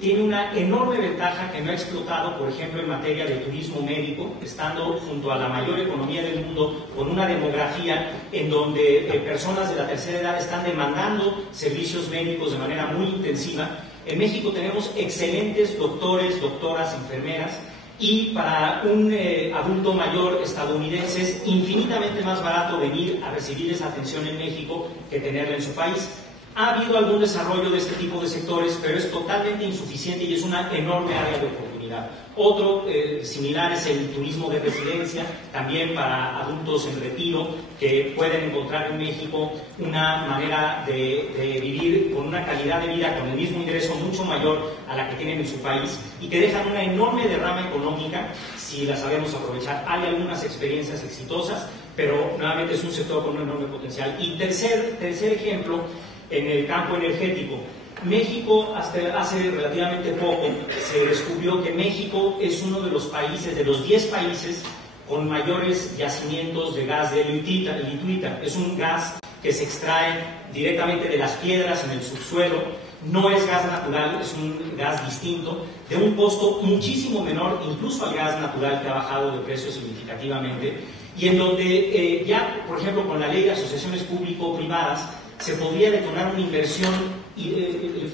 tiene una enorme ventaja que no ha explotado, por ejemplo, en materia de turismo médico, estando junto a la mayor economía del mundo, con una demografía en donde personas de la tercera edad están demandando servicios médicos de manera muy intensiva. En México tenemos excelentes doctores, doctoras, enfermeras, y para un adulto mayor estadounidense es infinitamente más barato venir a recibir esa atención en México que tenerla en su país. Ha habido algún desarrollo de este tipo de sectores, pero es totalmente insuficiente y es una enorme área de oportunidad. Otro similar es el turismo de residencia, también para adultos en retiro, que pueden encontrar en México una manera de vivir con una calidad de vida, con el mismo ingreso mucho mayor a la que tienen en su país y que dejan una enorme derrama económica si la sabemos aprovechar. Hay algunas experiencias exitosas, pero nuevamente es un sector con un enorme potencial. Y tercer ejemplo, en el campo energético. México, hasta hace relativamente poco, se descubrió que México es uno de los países, de los 10 países con mayores yacimientos de gas de lituita. Es un gas que se extrae directamente de las piedras en el subsuelo. No es gas natural, es un gas distinto, de un costo muchísimo menor, incluso al gas natural que ha bajado de precio significativamente, y en donde ya, por ejemplo, con la ley de asociaciones público-privadas, se podría detonar una inversión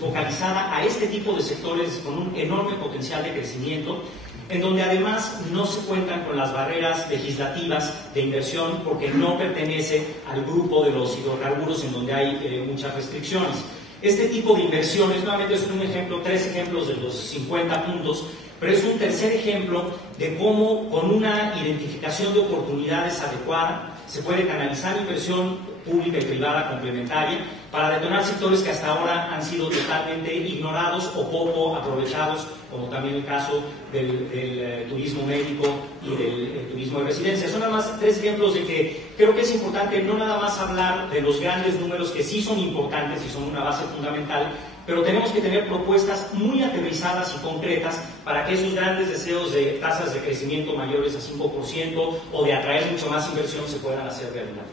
focalizada a este tipo de sectores con un enorme potencial de crecimiento, en donde además no se cuentan con las barreras legislativas de inversión porque no pertenece al grupo de los hidrocarburos en donde hay muchas restricciones. Este tipo de inversiones, nuevamente es un ejemplo, 3 ejemplos de los 50 puntos, pero es un tercer ejemplo de cómo con una identificación de oportunidades adecuada se puede canalizar inversión pública y privada complementaria para detonar sectores que hasta ahora han sido totalmente ignorados o poco aprovechados, como también el caso del turismo médico y del turismo de residencia. Son nada más 3 ejemplos de que creo que es importante no nada más hablar de los grandes números que sí son importantes y son una base fundamental, pero tenemos que tener propuestas muy aterrizadas y concretas para que esos grandes deseos de tasas de crecimiento mayores a 5% o de atraer mucho más inversión se puedan hacer realidad.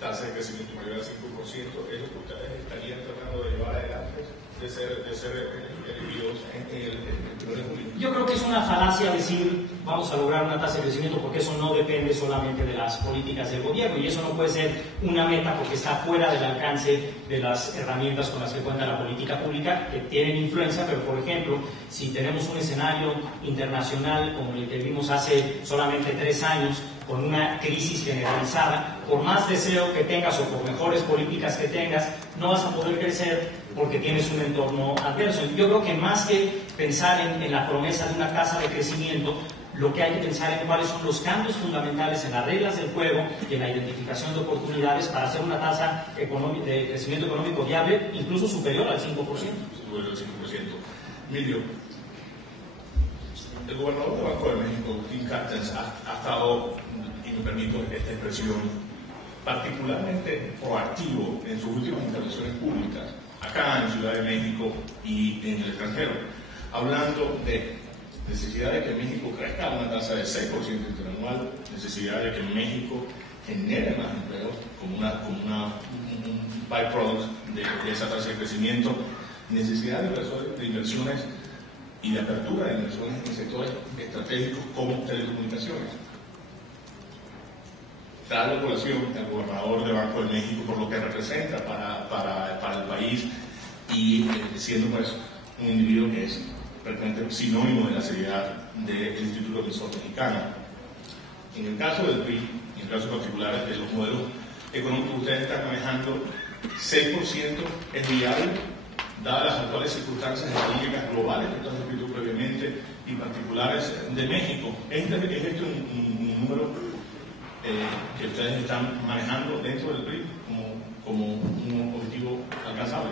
Tasa de crecimiento mayor a 5%, ¿es lo que ustedes estarían tratando de llevar adelante, de ser elegidos en el 1 de julio? Yo creo que es una falacia decir vamos a lograr una tasa de crecimiento porque eso no depende solamente de las políticas del gobierno y eso no puede ser una meta porque está fuera del alcance de las herramientas con las que cuenta la política pública que tienen influencia, pero por ejemplo, si tenemos un escenario internacional como el que vimos hace solamente 3 años, con una crisis generalizada, por más deseo que tengas o por mejores políticas que tengas, no vas a poder crecer porque tienes un entorno adverso. Yo creo que más que pensar en la promesa de una tasa de crecimiento, lo que hay que pensar en cuáles son los cambios fundamentales en las reglas del juego y en la identificación de oportunidades para hacer una tasa de crecimiento económico viable, incluso superior al 5%. Superior al 5%. Emilio, el gobernador del Banco de México, Tim Carstens, ha estado, y me permito esta expresión, particularmente proactivo en sus últimas intervenciones públicas, acá en Ciudad de México y en el extranjero, hablando de necesidad de que México crezca a una tasa de 6% interanual, necesidad de que México genere más empleos como un byproduct de esa tasa de crecimiento, necesidad de inversiones y de apertura de inversiones en sectores estratégicos como telecomunicaciones. Da la colación al gobernador del Banco de México por lo que representa para el país y siendo pues un individuo que es prácticamente sinónimo de la seriedad del Instituto Emisor Mexicano. En el caso del PRI, en el caso particular de los modelos económicos que ustedes están manejando, 6% es viable, dadas las actuales circunstancias económicas globales que están descrito previamente y particulares de México. ¿Es este un número que ustedes están manejando dentro del PRI como un objetivo alcanzable?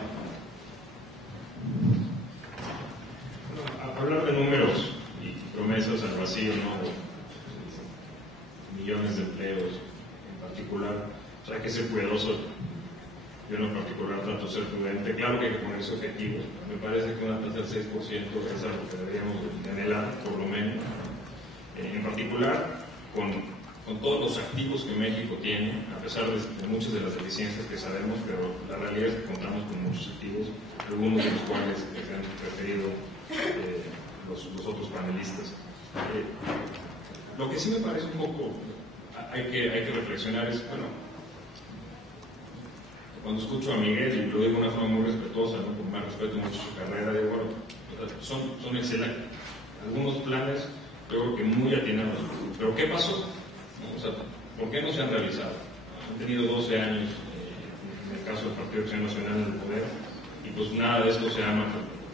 Bueno, hablar de números y promesas al vacío, ¿no? Millones de empleos en particular, o sea, hay que ser cuidadoso. Yo en lo particular trato de ser prudente. Claro que hay que ponerse objetivos. Me parece que una tasa del 6% es algo que deberíamos de anhelar, por lo menos. En particular, con todos los activos que México tiene, a pesar de muchas de las deficiencias que sabemos, pero la realidad es que contamos con muchos activos, algunos de los cuales se han referido los otros panelistas. Lo que sí me parece un poco, hay que reflexionar es, bueno, cuando escucho a Miguel, y lo digo de una forma muy respetuosa, ¿no? Con más respeto mucho su carrera, digo, bueno, son excelentes. Algunos planes, yo creo que muy atinados. Pero ¿qué pasó? O sea, ¿por qué no se han realizado? Han tenido 12 años, en el caso del Partido de Acción Nacional, en el poder, y pues nada de esto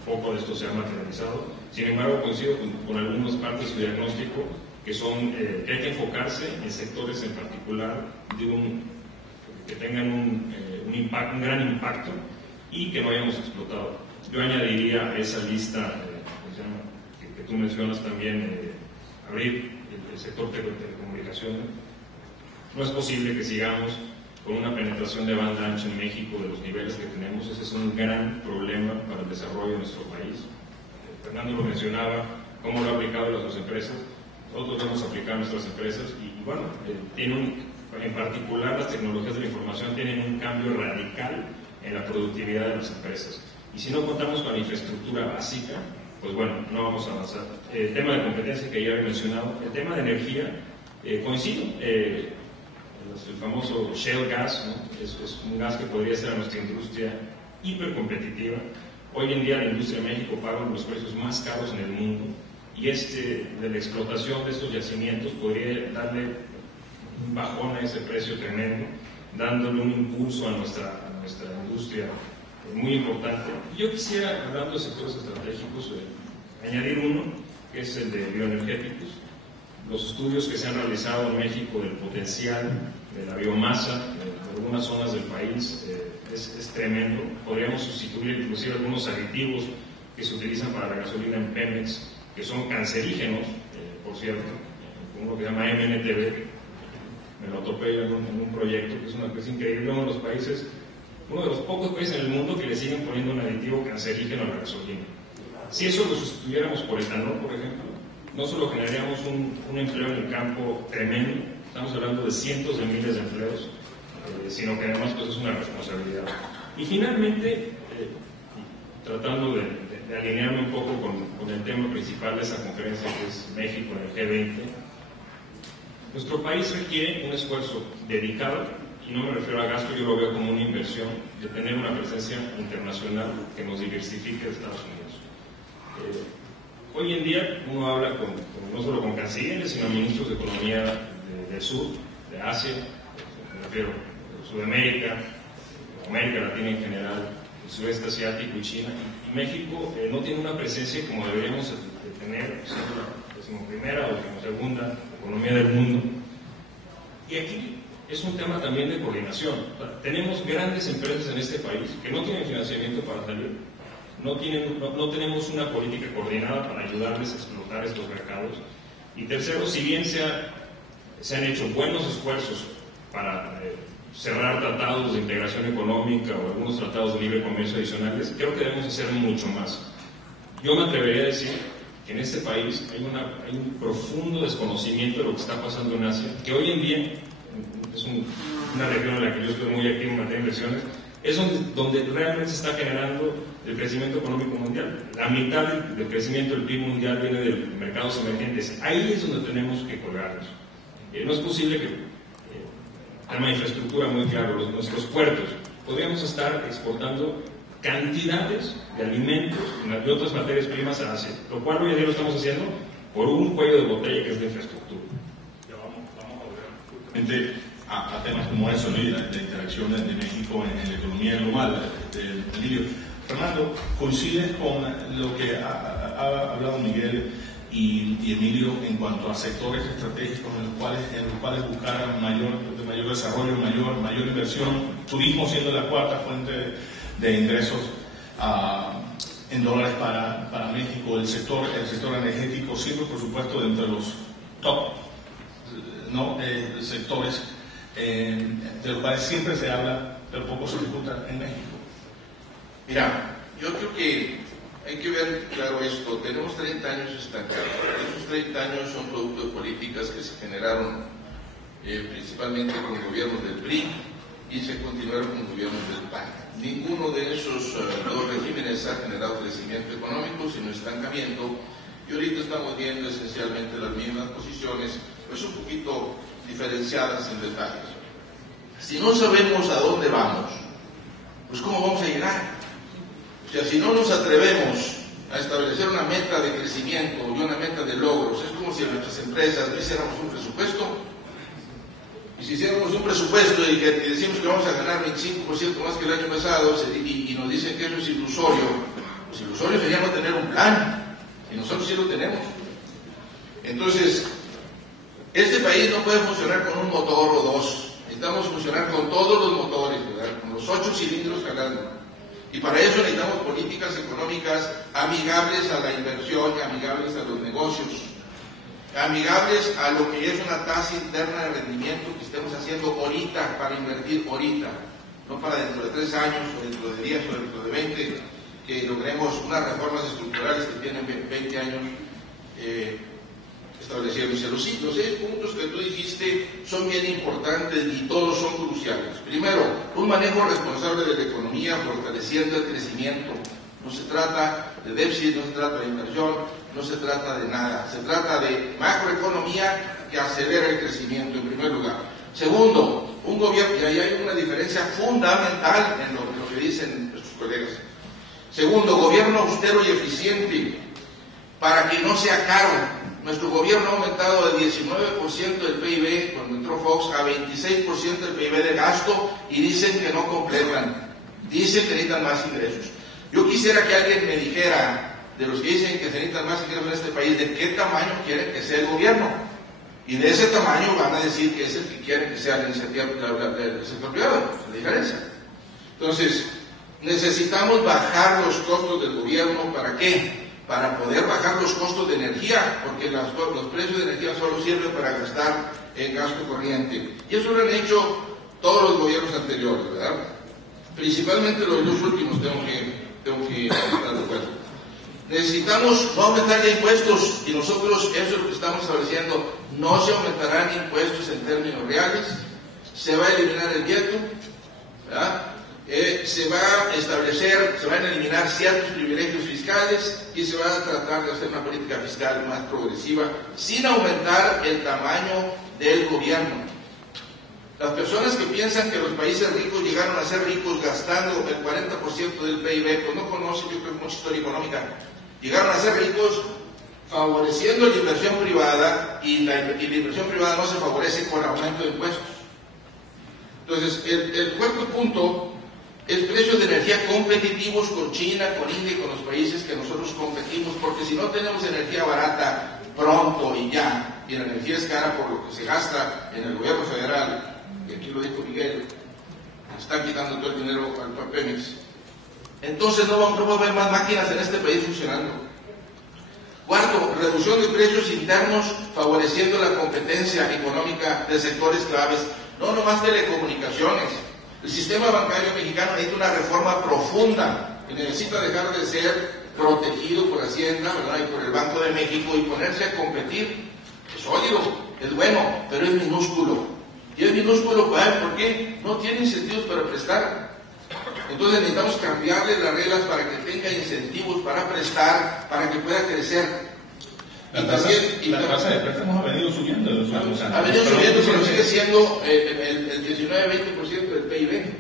poco de esto se ha materializado. Sin embargo, coincido con algunas partes de su diagnóstico, que hay que enfocarse en sectores en particular que tengan un gran impacto y que no hayamos explotado. Yo añadiría a esa lista que tú mencionas también, abrir el sector de telecomunicaciones. No es posible que sigamos con una penetración de banda ancha en México de los niveles que tenemos. Ese es un gran problema para el desarrollo de nuestro país. Fernando lo mencionaba, cómo lo ha aplicado a nuestras empresas. Nosotros lo hemos aplicado a nuestras empresas y bueno, en particular las tecnologías de la información tienen un cambio radical en la productividad de las empresas. Y si no contamos con la infraestructura básica, pues bueno, no vamos a avanzar. El tema de competencia que ya he mencionado, el tema de energía, coincido. El famoso shale gas, ¿no? Es un gas que podría ser a nuestra industria hipercompetitiva. Hoy en día la industria de México paga los precios más caros en el mundo y de la explotación de estos yacimientos podría darle un bajón a ese precio tremendo, dándole un impulso a nuestra industria muy importante. Yo quisiera, hablando de sectores estratégicos, añadir uno, que es el de bioenergéticos. Los estudios que se han realizado en México del potencial de la biomasa en algunas zonas del país es tremendo. Podríamos sustituir inclusive algunos aditivos que se utilizan para la gasolina en Pemex, que son cancerígenos, por cierto, uno que se llama MNTB, me lo topé en un proyecto que es increíble, uno de los pocos países en el mundo que le siguen poniendo un aditivo cancerígeno a la gasolina. Si eso lo sustituyéramos por etanol, por ejemplo, no solo generaríamos un empleo en el campo tremendo, estamos hablando de cientos de miles de empleos, sino que además pues, es una responsabilidad. Y finalmente, tratando de alinearme un poco con el tema principal de esa conferencia, que es México en el G20, nuestro país requiere un esfuerzo dedicado, y no me refiero a gasto, yo lo veo como una inversión, de tener una presencia internacional que nos diversifique de Estados Unidos. Hoy en día uno habla no solo con cancilleres, sino ministros de economía del sur, de Asia, me refiero a Sudamérica, América Latina en general, el sudeste asiático y China. Y México no tiene una presencia como deberíamos de tener, siendo la decimoprimera o decimosegunda economía del mundo. Y aquí es un tema también de coordinación. Tenemos grandes empresas en este país que no tienen financiamiento para salir, no tenemos una política coordinada para ayudarles a explotar estos mercados. Y tercero, si bien se han hecho buenos esfuerzos para cerrar tratados de integración económica o algunos tratados de libre comercio adicionales, creo que debemos hacer mucho más. Yo me atrevería a decir que en este país hay un profundo desconocimiento de lo que está pasando en Asia, que hoy en día es una región en la que yo estoy muy activo en materia de inversiones, es donde realmente se está generando el crecimiento económico mundial. La mitad del crecimiento del PIB mundial viene de mercados emergentes. Ahí es donde tenemos que colgarnos. No es posible que, tema de infraestructura muy claro, nuestros puertos, podríamos estar exportando cantidades de alimentos y de otras materias primas a Asia, lo cual hoy en día lo estamos haciendo por un cuello de botella que es la infraestructura. Ya vamos a volver a temas como eso, ¿no? Y la interacción de México en la economía global. Emilio, Fernando, ¿coincides con lo que ha hablado Miguel y Emilio en cuanto a sectores estratégicos en los cuales buscar mayor desarrollo, mayor inversión, turismo siendo la cuarta fuente de ingresos en dólares para México, el sector energético siempre, por supuesto, dentro de los top sectores de los cuales siempre se habla, pero poco se ejecuta en México? Mira, yo creo que hay que ver claro esto. Tenemos 30 años estancados. Esos 30 años son producto de políticas que se generaron principalmente con gobiernos del PRI y se continuaron con gobiernos del PAN. Ninguno de esos dos regímenes ha generado crecimiento económico, sino estancamiento, y ahorita estamos viendo esencialmente las mismas posiciones, pues un poquito diferenciadas en detalles. Si no sabemos a dónde vamos, pues ¿cómo vamos a llegar? O sea, si no nos atrevemos a establecer una meta de crecimiento y una meta de logros, es como si en nuestras empresas no hiciéramos un presupuesto. Y si hiciéramos un presupuesto y decimos que vamos a ganar 25% más que el año pasado y nos dicen que eso es ilusorio, pues ilusorio sería no tener un plan, y nosotros sí lo tenemos. Entonces, este país no puede funcionar con un motor o dos, necesitamos funcionar con todos los motores, ¿verdad? Con los 8 cilindros jalando. Y para eso necesitamos políticas económicas amigables a la inversión y amigables a los negocios, amigables a lo que es una tasa interna de rendimiento que estemos haciendo ahorita para invertir ahorita, no para dentro de 3 años o dentro de 10 o dentro de 20, que logremos unas reformas estructurales que tienen 20 años estableciéndose. Los 6 puntos que tú dijiste son bien importantes y todos son cruciales. Primero, un manejo responsable de la economía fortaleciendo el crecimiento. No se trata de déficit, no se trata de inversión, no se trata de nada. Se trata de macroeconomía que acelera el crecimiento en primer lugar. Segundo, un gobierno, y ahí hay una diferencia fundamental en lo que dicen nuestros colegas. Segundo, gobierno austero y eficiente para que no sea caro. Nuestro gobierno ha aumentado de 19% del PIB cuando entró Fox a 26% del PIB de gasto y dicen que no completan. Dicen que necesitan más ingresos. Yo quisiera que alguien me dijera, de los que dicen que se necesitan más ingresos en este país, de qué tamaño quieren que sea el gobierno. Y de ese tamaño van a decir que es el que quieren que sea la iniciativa del sector privado, la diferencia. Entonces, necesitamos bajar los costos del gobierno. ¿Para qué? Para poder bajar los costos de energía, porque los precios de energía solo sirven para gastar en gasto corriente. Y eso lo han hecho todos los gobiernos anteriores, ¿verdad? Principalmente los dos últimos tengo que estar de acuerdo. Necesitamos no aumentar ya impuestos, y nosotros eso es lo que estamos estableciendo. No se aumentarán impuestos en términos reales, se va a eliminar el veto, ¿verdad? Se van a eliminar ciertos privilegios fiscales y se va a tratar de hacer una política fiscal más progresiva sin aumentar el tamaño del gobierno. Las personas que piensan que los países ricos llegaron a ser ricos gastando el 40% del PIB, pues no conocen, yo creo, mucha historia económica. Llegaron a ser ricos favoreciendo la inversión privada, y la inversión privada no se favorece con aumento de impuestos. Entonces, el cuarto punto es precios de energía competitivos con China, con India y con los países que nosotros competimos, porque si no tenemos energía barata pronto y ya, y la energía es cara por lo que se gasta en el gobierno federal, y aquí lo dijo Miguel, están quitando todo el dinero al Pemex, entonces no vamos a ver más máquinas en este país funcionando. Cuarto, reducción de precios internos favoreciendo la competencia económica de sectores claves, no nomás telecomunicaciones. El sistema bancario mexicano necesita una reforma profunda, que necesita dejar de ser protegido por Hacienda, ¿verdad?, y por el Banco de México, y ponerse a competir. Es sólido, es bueno, pero es minúsculo. Y es minúsculo, ¿por qué? No tiene incentivos para prestar. Entonces necesitamos cambiarle las reglas para que tenga incentivos para prestar, para que pueda crecer. La tasa de préstamos ha venido subiendo en los últimos años. Ha venido subiendo, pero sigue siendo el 19-20% del PIB.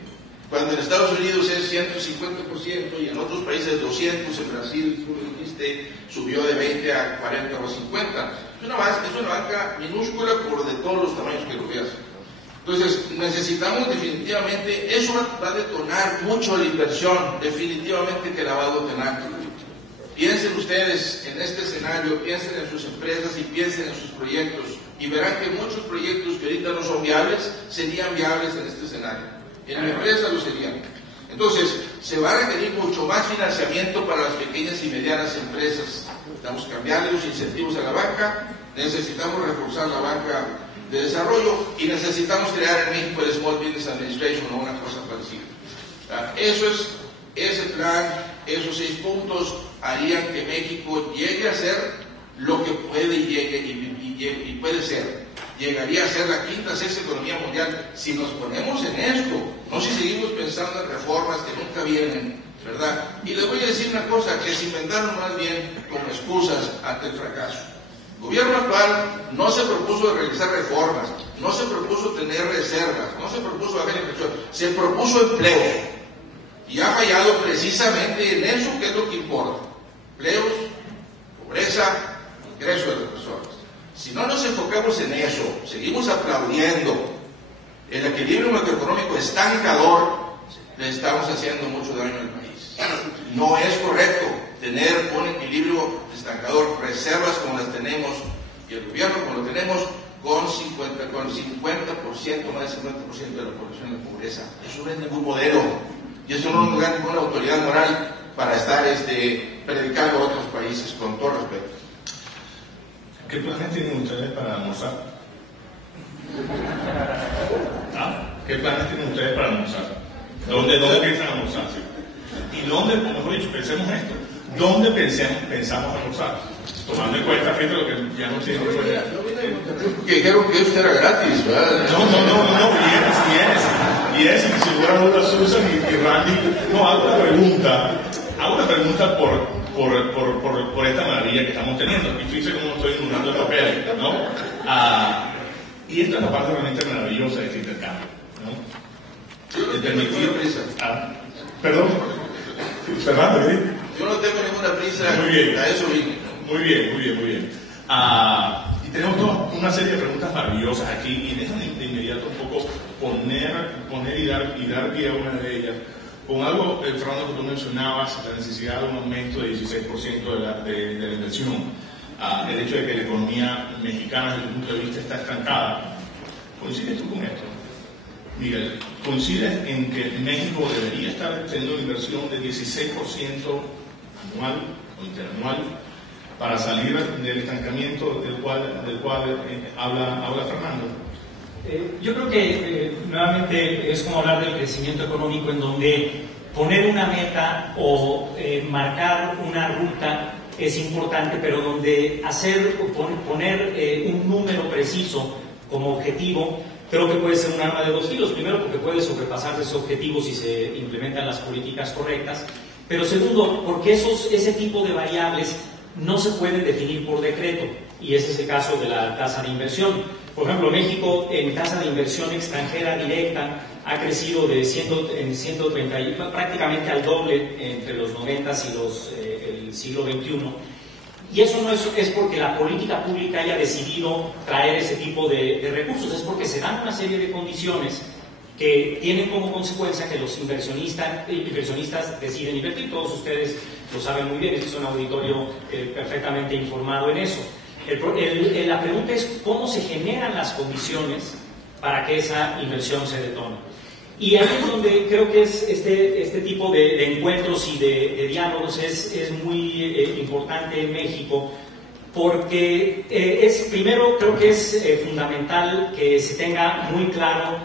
Cuando en Estados Unidos es 150% y en otros países 200%, en Brasil, tú lo dijiste, subió de 20 a 40 o 50. Es una banca minúscula por de todos los tamaños que lo veas. Entonces, necesitamos definitivamente, eso va a detonar mucho la inversión, definitivamente que la va a detonar. Piensen ustedes en este escenario, piensen en sus empresas y piensen en sus proyectos, y verán que muchos proyectos que ahorita no son viables, serían viables en este escenario. En mi empresa lo serían. Entonces, se va a requerir mucho más financiamiento para las pequeñas y medianas empresas. Necesitamos cambiarle los incentivos a la banca, necesitamos reforzar la banca de desarrollo, y necesitamos crear en México el Small Business Administration o una cosa parecida. Eso es ese plan, esos 6 puntos harían que México llegue a ser lo que puede y puede ser. Llegaría a ser la quinta, sexta economía mundial si nos ponemos en esto, no si seguimos pensando en reformas que nunca vienen, ¿verdad? Y les voy a decir una cosa, que se inventaron más bien como excusas ante el fracaso. El gobierno actual no se propuso realizar reformas, no se propuso tener reservas, no se propuso bajar la inflación, se propuso empleo. Y ha fallado precisamente en eso, que es lo que importa. Empleos, pobreza, ingreso de las personas. Si no nos enfocamos en eso, seguimos aplaudiendo el equilibrio macroeconómico estancador, le estamos haciendo mucho daño al país. No es correcto tener un equilibrio estancador, reservas como las tenemos, y el gobierno como lo tenemos, con 50%, más del 50% de la población en la pobreza. Eso no es ningún modelo, y eso no nos da ninguna autoridad moral para estar predicando a otros países, con todo respeto. ¿Qué planes tienen ustedes para almorzar? ¿Qué planes tienen ustedes para almorzar? ¿Dónde piensan almorzar? ¿Y dónde, mejor dicho, pensemos esto? ¿Dónde pensamos almorzar? Tomando en cuenta, fíjate lo que ya no tiene que ver. Que dijeron que esto era gratis, ¿verdad? No, vienes, y si fuera duda Susan y Randy, no, hago una pregunta por esta maravilla que estamos teniendo. Y fíjense cómo estoy inundando el papel, ¿no? Y esta es la parte realmente maravillosa de este intercambio, ¿no? Yo no tengo ninguna prisa. Perdón, Fernando, ¿sí? Yo no tengo ninguna prisa. Muy bien. A eso vine. Muy bien. Y tenemos toda una serie de preguntas maravillosas aquí, y déjame de inmediato un poco poner y dar pie a una de ellas, con algo, Fernando, que tú mencionabas, la necesidad de un aumento de 16% de la inversión, el hecho de que la economía mexicana desde el punto de vista está estancada. ¿Coincides tú con esto, Miguel? ¿Coincides en que México debería estar teniendo una inversión de 16% anual o interanual para salir del estancamiento del cual habla Fernando? Yo creo que nuevamente es como hablar del crecimiento económico, en donde poner una meta o marcar una ruta es importante, pero donde poner un número preciso como objetivo, creo que puede ser un arma de dos filos. Primero, porque puede sobrepasar ese objetivo si se implementan las políticas correctas, pero segundo, porque ese tipo de variables no se pueden definir por decreto, y ese es el caso de la tasa de inversión. Por ejemplo, México en tasa de inversión extranjera directa ha crecido en 130, prácticamente al doble entre los 90s y el siglo XXI. Y eso no es porque la política pública haya decidido traer ese tipo de recursos, es porque se dan una serie de condiciones que tienen como consecuencia que los inversionistas deciden invertir. Todos ustedes lo saben muy bien, este es un auditorio perfectamente informado en eso. La pregunta es cómo se generan las condiciones para que esa inversión se detone. Y ahí es donde creo que es este tipo de encuentros y de diálogos es muy importante en México, porque primero creo que es fundamental que se tenga muy claro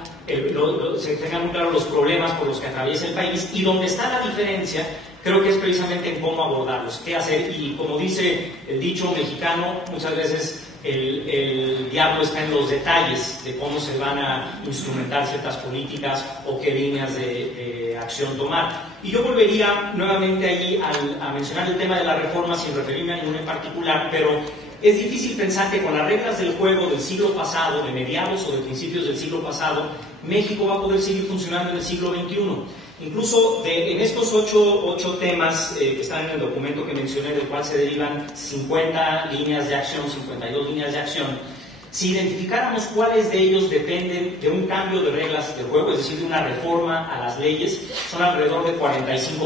los problemas por los que atraviesa el país, y donde está la diferencia creo que es precisamente en cómo abordarlos, qué hacer. Y como dice el dicho mexicano, muchas veces el diablo está en los detalles de cómo se van a instrumentar ciertas políticas o qué líneas de acción tomar. Y yo volvería nuevamente allí a mencionar el tema de la reforma sin referirme a ninguna en particular, pero es difícil pensar que con las reglas del juego del siglo pasado, de mediados o de principios del siglo pasado, México va a poder seguir funcionando en el siglo XXI. Incluso en estos ocho temas que están en el documento que mencioné, del cual se derivan 50 líneas de acción, 52 líneas de acción, si identificáramos cuáles de ellos dependen de un cambio de reglas del juego, es decir, de una reforma a las leyes, son alrededor del 45%.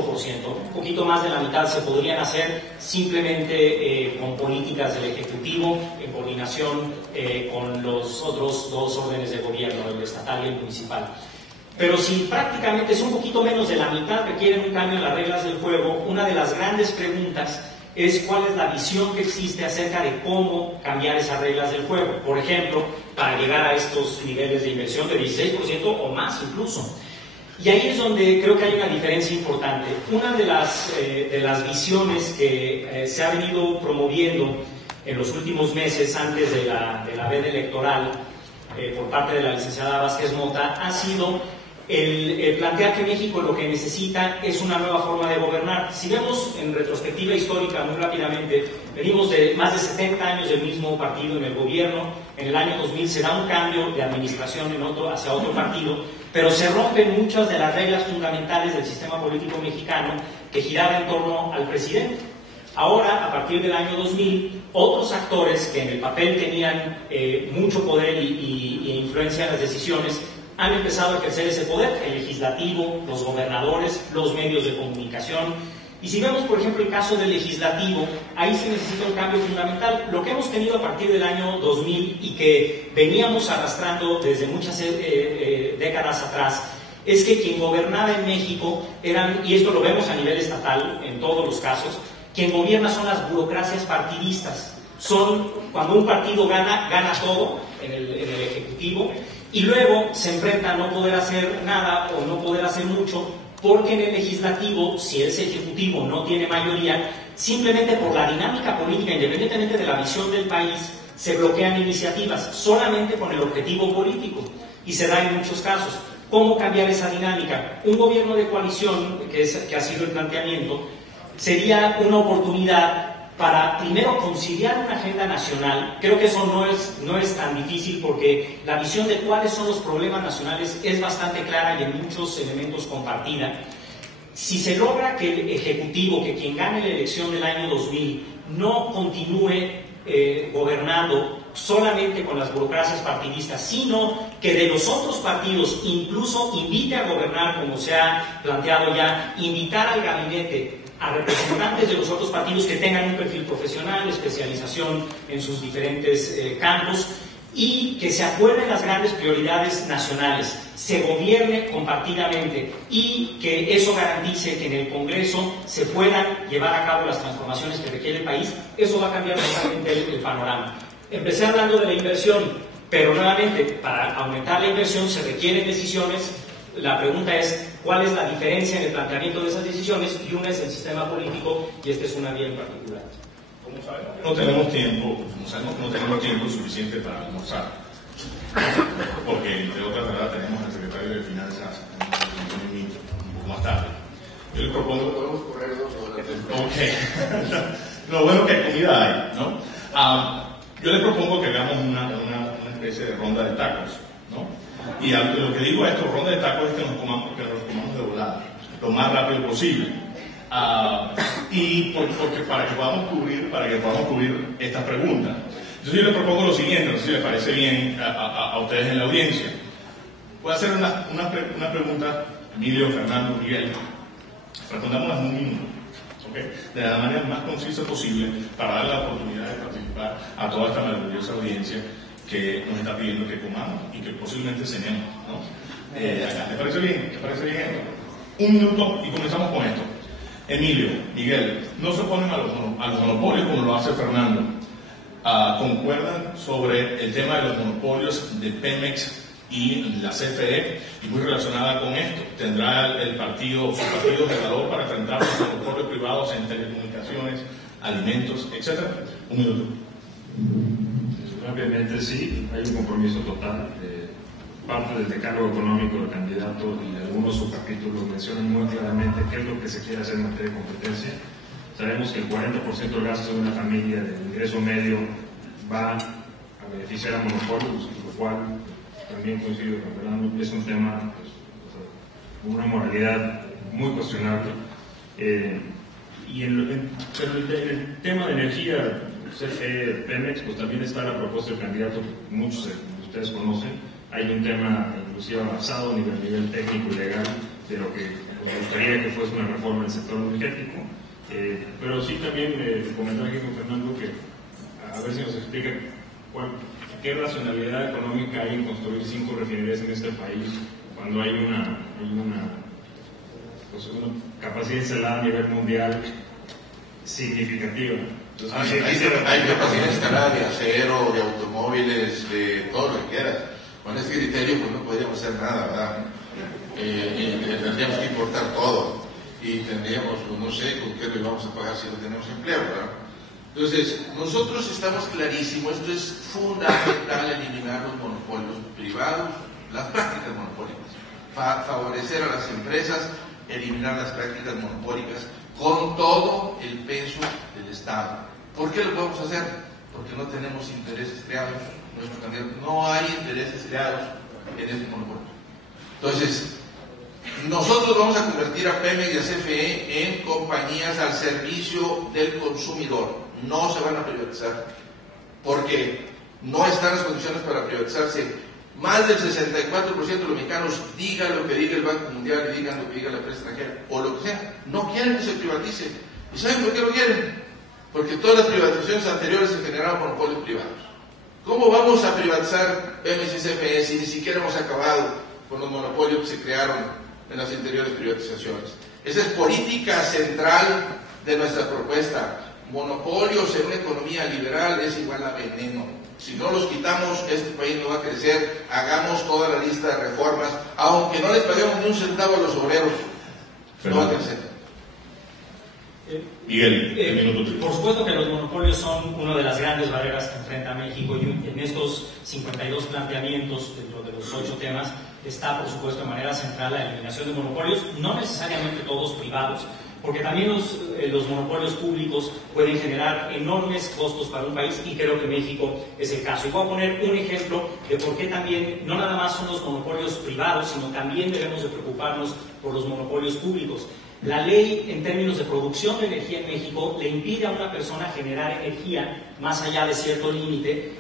Un poquito más de la mitad se podrían hacer simplemente con políticas del Ejecutivo, en coordinación con los otros dos órdenes de gobierno, el estatal y el municipal. Pero si prácticamente es un poquito menos de la mitad que quieren un cambio en las reglas del juego, una de las grandes preguntas es cuál es la visión que existe acerca de cómo cambiar esas reglas del juego. Por ejemplo, para llegar a estos niveles de inversión de 16% o más incluso. Y ahí es donde creo que hay una diferencia importante. Una de las visiones que se ha venido promoviendo en los últimos meses antes de la veda electoral por parte de la licenciada Vázquez Mota ha sido el plantear que México lo que necesita es una nueva forma de gobernar. Si vemos en retrospectiva histórica muy rápidamente, venimos de más de 70 años del mismo partido en el gobierno. En el año 2000 se da un cambio de administración hacia otro partido, pero se rompen muchas de las reglas fundamentales del sistema político mexicano que giraba en torno al presidente. Ahora, a partir del año 2000, otros actores que en el papel tenían mucho poder e influencia en las decisiones han empezado a ejercer ese poder, el legislativo, los gobernadores, los medios de comunicación. Y si vemos, por ejemplo, el caso del legislativo, ahí se necesita un cambio fundamental. Lo que hemos tenido a partir del año 2000 y que veníamos arrastrando desde muchas décadas atrás, es que quien gobernaba en México y esto lo vemos a nivel estatal en todos los casos, quien gobierna son las burocracias partidistas. Cuando un partido gana todo en el Ejecutivo, y luego se enfrenta a no poder hacer nada o no poder hacer mucho, porque en el legislativo, si ese ejecutivo no tiene mayoría, simplemente por la dinámica política, independientemente de la visión del país, se bloquean iniciativas solamente con el objetivo político, y se da en muchos casos. ¿Cómo cambiar esa dinámica? Un gobierno de coalición, que ha sido el planteamiento, sería una oportunidad para primero conciliar una agenda nacional. Creo que eso no es tan difícil, porque la visión de cuáles son los problemas nacionales es bastante clara y en muchos elementos compartida. Si se logra que el Ejecutivo, que quien gane la elección del año 2000, no continúe gobernando solamente con las burocracias partidistas, sino que de los otros partidos incluso invite a gobernar, como se ha planteado ya, invitar al gabinete a representantes de los otros partidos que tengan un perfil profesional, especialización en sus diferentes campos, y que se acuerden las grandes prioridades nacionales, se gobierne compartidamente y que eso garantice que en el Congreso se puedan llevar a cabo las transformaciones que requiere el país. Eso va a cambiar totalmente el panorama. Empecé hablando de la inversión, pero nuevamente para aumentar la inversión se requieren decisiones. La pregunta es, ¿cuál es la diferencia en el planteamiento de esas decisiones? Y una es el sistema político, y esta es una vía en particular. Como sabemos, no tenemos tiempo suficiente para almorzar, porque entre otras verdad tenemos al secretario de Finanzas un poco más tarde. Yo les propongo... Podemos correr 2 horas. Ok. Lo bueno que comida hay, ¿no? Yo les propongo que hagamos una especie de ronda de tacos, ¿no? Y lo que digo a esto, ronda de tacos, es que nos comamos de volada, lo más rápido posible. Y porque para que podamos cubrir estas preguntas. Entonces yo les propongo lo siguiente, no sé si les parece bien a ustedes en la audiencia. Voy a hacer una pregunta, Emilio, Fernando, Miguel. Respondámoslas en un minuto, ¿okay? De la manera más concisa posible, para dar la oportunidad de participar a toda esta maravillosa audiencia que nos está pidiendo que comamos y que posiblemente cenemos, ¿no? ¿Les parece bien? ¿Les parece bien esto? Un minuto y comenzamos con esto. Emilio, Miguel, no se oponen a los monopolios como lo hace Fernando. Concuerdan sobre el tema de los monopolios de Pemex y la CFE, y muy relacionada con esto, ¿tendrá su partido de valor para enfrentar los monopolios privados en telecomunicaciones, alimentos, etcétera? Un minuto. Rápidamente, sí, hay un compromiso total. Parte del decálogo económico del candidato y algunos subcapítulos mencionan muy claramente qué es lo que se quiere hacer en materia de competencia. Sabemos que el 40% del gasto de una familia de ingreso medio va a beneficiar a monopolios, lo cual también coincido con Fernando, es un tema, pues, una moralidad muy cuestionable. Pero en el tema de energía, CFE, Pemex, pues también está la propuesta del candidato, muchos de ustedes conocen. Hay un tema inclusive avanzado a nivel técnico y legal de lo que nos gustaría que fuese una reforma en el sector energético, pero sí también comentar aquí con Fernando que a ver si nos explica qué racionalidad económica hay en construir 5 refinerías en este país cuando hay una capacidad instalada a nivel mundial significativa. Entonces, hay capacidad instalada de acero, de automóviles, de todo lo que quieras. Con este criterio pues no podríamos hacer nada, ¿verdad? Tendríamos que importar todo y tendríamos, pues, no sé con qué le vamos a pagar si no tenemos empleo, ¿verdad? Entonces, nosotros estamos clarísimos, esto es fundamental, eliminar los monopolios privados, las prácticas monopólicas, favorecer a las empresas, eliminar las prácticas monopólicas con todo el peso del Estado. ¿Por qué lo podemos hacer? Porque no tenemos intereses creados. Nuestro candidato, no hay intereses creados en este monopolio. Entonces, nosotros vamos a convertir a Pemex y a CFE en compañías al servicio del consumidor. No se van a privatizar, porque no están las condiciones para privatizarse. Más del 64% de los mexicanos, diga lo que diga el Banco Mundial y digan lo que diga la empresa extranjera, o lo que sea, no quieren que se privatice. ¿Y saben por qué lo quieren? Porque todas las privatizaciones anteriores se generaron monopolios privados. ¿Cómo vamos a privatizar Pemex y CFE si ni siquiera hemos acabado con los monopolios que se crearon en las anteriores privatizaciones? Esa es política central de nuestra propuesta. Monopolios en una economía liberal es igual a veneno. Si no los quitamos, este país no va a crecer. Hagamos toda la lista de reformas, aunque no les paguemos ni un centavo a los obreros, no va a crecer. Miguel, por supuesto que los monopolios son una de las grandes barreras que enfrenta México, y en estos 52 planteamientos, dentro de los 8 temas, está por supuesto de manera central la eliminación de monopolios, no necesariamente todos privados, porque también los monopolios públicos pueden generar enormes costos para un país, y creo que México es el caso. Y voy a poner un ejemplo de por qué también, no nada más son los monopolios privados, sino también debemos de preocuparnos por los monopolios públicos. La ley, en términos de producción de energía en México, le impide a una persona generar energía más allá de cierto límite,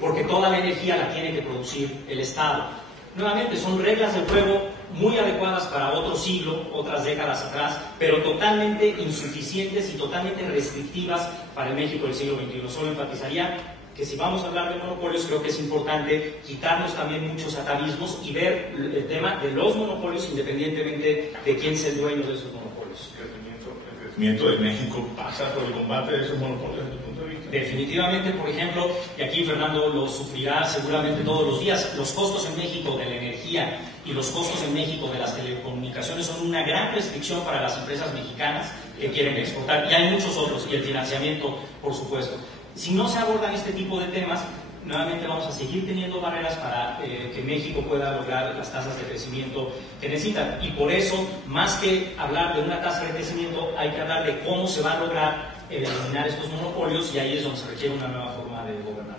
porque toda la energía la tiene que producir el Estado. Nuevamente, son reglas del juego muy adecuadas para otro siglo, otras décadas atrás, pero totalmente insuficientes y totalmente restrictivas para el México del siglo XXI. Solo enfatizaría que si vamos a hablar de monopolios, creo que es importante quitarnos también muchos atavismos y ver el tema de los monopolios independientemente de quién es el dueño de esos monopolios. El crecimiento de México pasa por el combate de esos monopolios desde tu punto de vista. Definitivamente, por ejemplo, y aquí Fernando lo sufrirá seguramente todos los días, los costos en México de la energía y los costos en México de las telecomunicaciones son una gran restricción para las empresas mexicanas que quieren exportar, y hay muchos otros, y el financiamiento, por supuesto. Si no se abordan este tipo de temas, nuevamente vamos a seguir teniendo barreras para que México pueda lograr las tasas de crecimiento que necesitan. Y por eso, más que hablar de una tasa de crecimiento, hay que hablar de cómo se va a lograr eliminar estos monopolios, y ahí es donde se requiere una nueva forma de gobernar.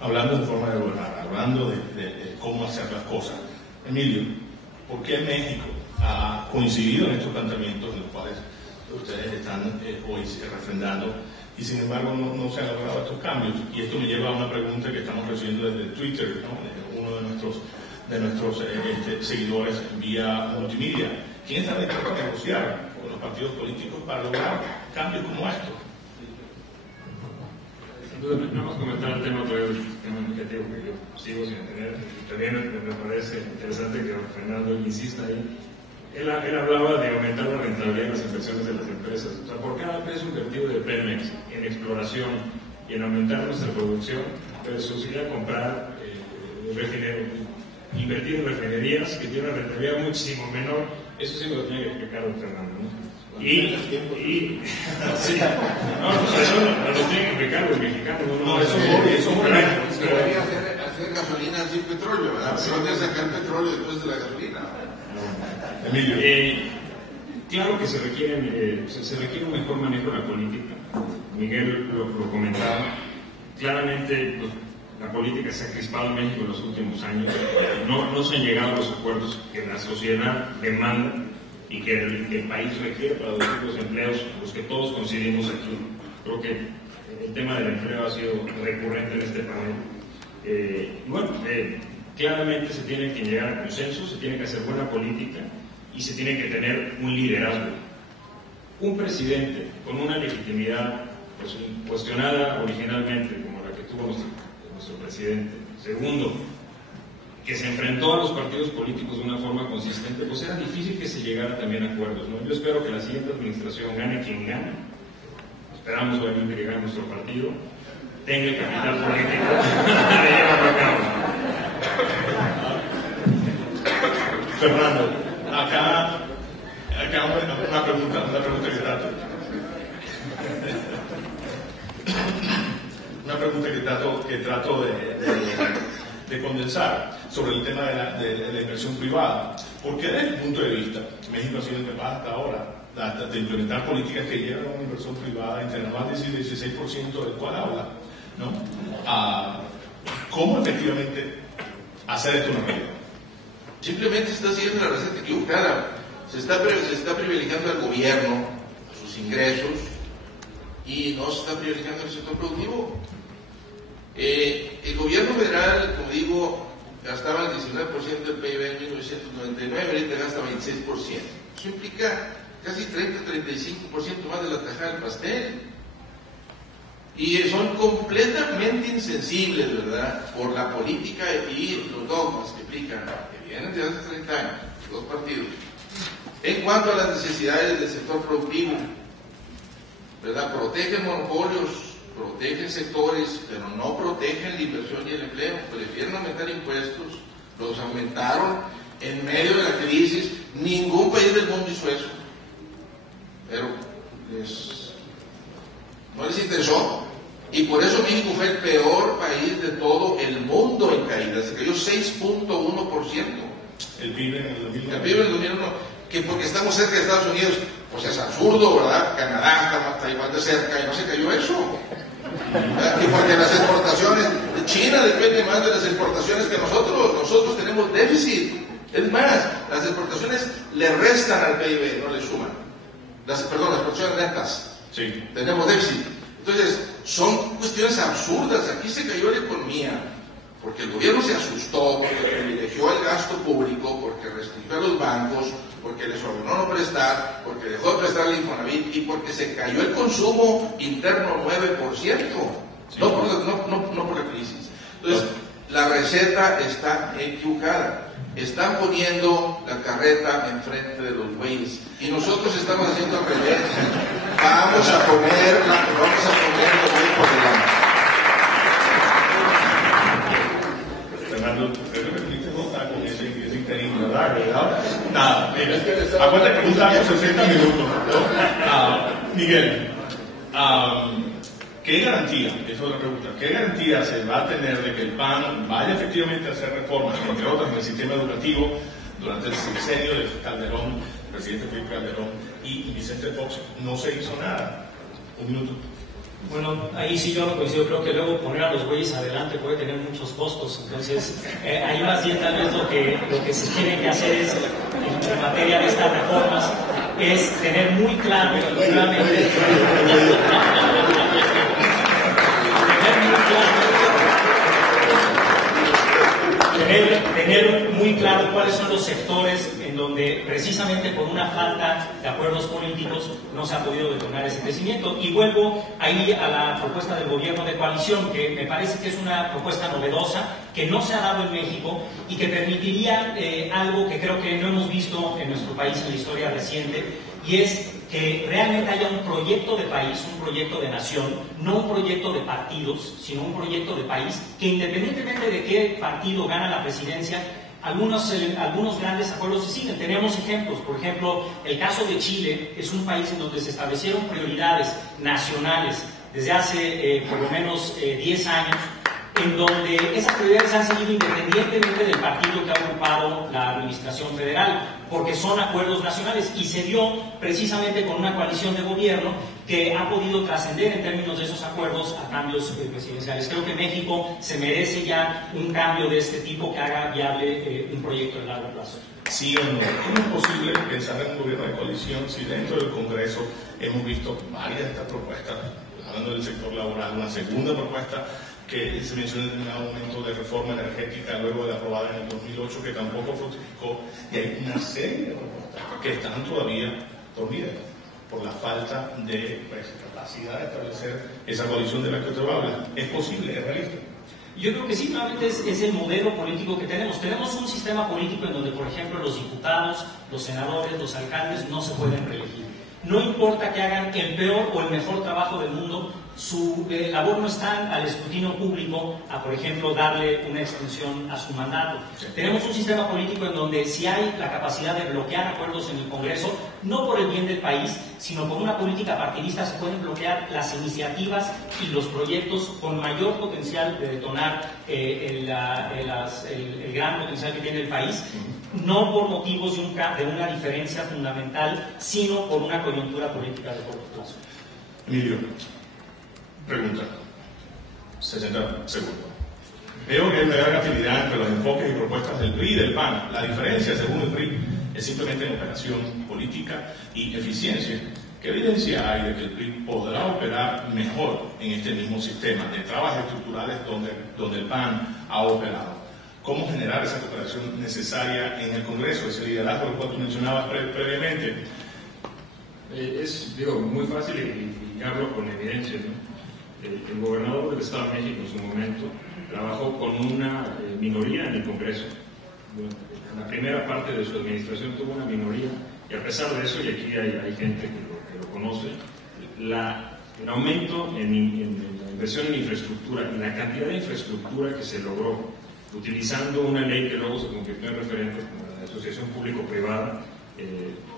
Hablando de forma de gobernar, hablando de cómo hacer las cosas, Emilio, ¿por qué México ha coincidido en estos planteamientos en los cuales ustedes están hoy refrendando, y sin embargo no se han logrado estos cambios? Y esto me lleva a una pregunta que estamos recibiendo desde Twitter, ¿no? Uno de nuestros seguidores vía multimedia. ¿Quién está dispuesto a negociar con los partidos políticos para lograr cambios como estos? Entonces, vamos a comentar el tema otra vez, el tema educativo que yo sigo sin entender. También me parece interesante que Fernando insista ahí. Él hablaba de aumentar la rentabilidad de las inversiones de las empresas. O sea, por cada peso invertido de Pemex en exploración y en aumentar nuestra producción, versus ir a comprar, invertir en refinerías que tienen una rentabilidad muchísimo menor, eso sí me lo tiene que explicar don Fernando, ¿no? Sí, no, eso lo tiene que explicar los mexicanos. No, eso es Debería hacer gasolina sin petróleo, ¿verdad? Pero dónde sacar petróleo después de la gasolina. Emilio. Claro que se requiere un mejor manejo de la política. Miguel lo comentaba. Claramente, pues, la política se ha crispado en México en los últimos años. No se han llegado a los acuerdos que la sociedad demanda y que el país requiere para producir los empleos, los que todos coincidimos aquí. Creo que el tema del empleo ha sido recurrente en este panel. Claramente se tiene que llegar a consenso, se tiene que hacer buena política y se tiene que tener un liderazgo. Un presidente con una legitimidad pues, cuestionada originalmente, como la que tuvo nuestro presidente. Segundo, que se enfrentó a los partidos políticos de una forma consistente, pues era difícil que se llegara también a acuerdos, ¿no? Yo espero que la siguiente administración gane quien gane. Esperamos obviamente que gane nuestro partido, tenga el capital político de llevarlo a cabo. Fernando, acá una pregunta que trato. Una pregunta que trato de condensar sobre el tema de la inversión privada. Porque desde el punto de vista, México ha sido incapaz hasta ahora de implementar políticas que llevan a una inversión privada interanual del 16% del cual habla, ¿no? ¿Cómo efectivamente hacer esto una realidad? Simplemente está haciendo la receta equivocada. Se está privilegiando al gobierno, sus ingresos, y no se está privilegiando el sector productivo. El gobierno federal, como digo, gastaba el 19% del PIB en 1999, ahorita gasta 26%. Eso implica casi 30-35% más de la tajada del pastel. Y son completamente insensibles, ¿verdad?, por la política y los dogmas que aplican, que vienen de hace 30 años, los partidos. En cuanto a las necesidades del sector productivo, ¿verdad?, protegen monopolios, protegen sectores, pero no protegen la inversión y el empleo. Prefieren aumentar impuestos, los aumentaron en medio de la crisis. Ningún país del mundo hizo eso, pero no les interesó, y por eso México fue el peor país de todo el mundo en caída. Se cayó 6.1%. El PIB en el 2001. El PIB en el 2001, que porque estamos cerca de Estados Unidos, pues es absurdo, ¿verdad? Canadá está igual de cerca y no se cayó eso. Y porque las exportaciones, China depende más de las exportaciones que nosotros tenemos déficit. Es más, Las exportaciones le restan al PIB, no le suman. Las exportaciones netas. Sí. Tenemos déficit. Entonces, son cuestiones absurdas. Aquí se cayó la economía porque el gobierno se asustó, porque privilegió el gasto público, porque restringió a los bancos, porque les ordenó no prestar, porque dejó de prestar el Infonavit y porque se cayó el consumo interno 9%. Sí. No por la crisis. Entonces, la receta está equivocada. Están poniendo la carreta enfrente de los bueyes y nosotros estamos haciendo al revés. Vamos a poner el buey por delante. Fernando, ¿te permitiste votar con ese interino, verdad? Nada, acuérdate que preguntamos 60 minutos, ¿no? Miguel, ¿qué garantía, eso es la pregunta, qué garantía se va a tener de que el PAN vaya efectivamente a hacer reformas, entre otras, en el sistema educativo durante el sexenio de Calderón, el presidente Felipe Calderón y Vicente Fox? No se hizo nada. Un minuto. Bueno, ahí sí yo no coincido, creo que luego poner a los bueyes adelante puede tener muchos costos, entonces ahí más bien tal vez lo que se tiene que hacer es, en materia de estas reformas, es tener muy claro, nuevamente, tener muy claro cuáles son los sectores en donde precisamente por una falta de acuerdos políticos no se ha podido detonar ese crecimiento. Y vuelvo ahí a la propuesta del gobierno de coalición, que me parece que es una propuesta novedosa, que no se ha dado en México y que permitiría algo que creo que no hemos visto en nuestro país en la historia reciente, y es que realmente haya un proyecto de país, un proyecto de nación, no un proyecto de partidos, sino un proyecto de país, que independientemente de qué partido gana la presidencia, algunos grandes acuerdos se siguen. Tenemos ejemplos, por ejemplo, el caso de Chile es un país en donde se establecieron prioridades nacionales desde hace por lo menos 10 años, en donde esas prioridades han seguido independientemente del partido que ha ocupado la administración federal, porque son acuerdos nacionales, y se dio precisamente con una coalición de gobierno que ha podido trascender en términos de esos acuerdos a cambios presidenciales. Creo que México se merece ya un cambio de este tipo que haga viable un proyecto de largo plazo. ¿Sí o no? ¿Cómo es posible pensar en un gobierno de coalición si dentro del Congreso hemos visto varias de estas propuestas, hablando del sector laboral, una segunda propuesta que se menciona en un momento de reforma energética luego de aprobada en el 2008, que tampoco fructificó, y hay una serie de propuestas que están todavía dormidas por la falta de capacidad de establecer esa coalición de la que usted habla? ¿Es posible? ¿Es realista? Yo creo que sí, realmente es el modelo político que tenemos. Tenemos un sistema político en donde, por ejemplo, los diputados, los senadores, los alcaldes no se pueden reelegir. No importa que hagan el peor o el mejor trabajo del mundo, su labor no está al escrutinio público a, por ejemplo, darle una extensión a su mandato. Sí. Tenemos un sistema político en donde si hay la capacidad de bloquear acuerdos en el Congreso, no por el bien del país, sino por una política partidista, se pueden bloquear las iniciativas y los proyectos con mayor potencial de detonar el gran potencial que tiene el país, no por motivos de una diferencia fundamental, sino por una coyuntura política de corto plazo. Emilio, pregunta, 60 segundos. Veo que hay una gran afinidad entre los enfoques y propuestas del PRI y del PAN. La diferencia, según el PRI, es simplemente en operación política y eficiencia. ¿Qué evidencia hay de que el PRI podrá operar mejor en este mismo sistema de trabas estructurales donde el PAN ha operado? ¿Cómo generar esa cooperación necesaria en el Congreso, ese liderazgo del cual tú mencionabas previamente? Es muy fácil y hablo con evidencia, ¿no? El gobernador del Estado de México en su momento trabajó con una minoría en el Congreso. En la primera parte de su administración tuvo una minoría, y a pesar de eso, y aquí hay gente que lo conoce, el aumento en la inversión en infraestructura, en la cantidad de infraestructura que se logró, utilizando una ley que luego se convirtió en referente como la Asociación Público-Privada,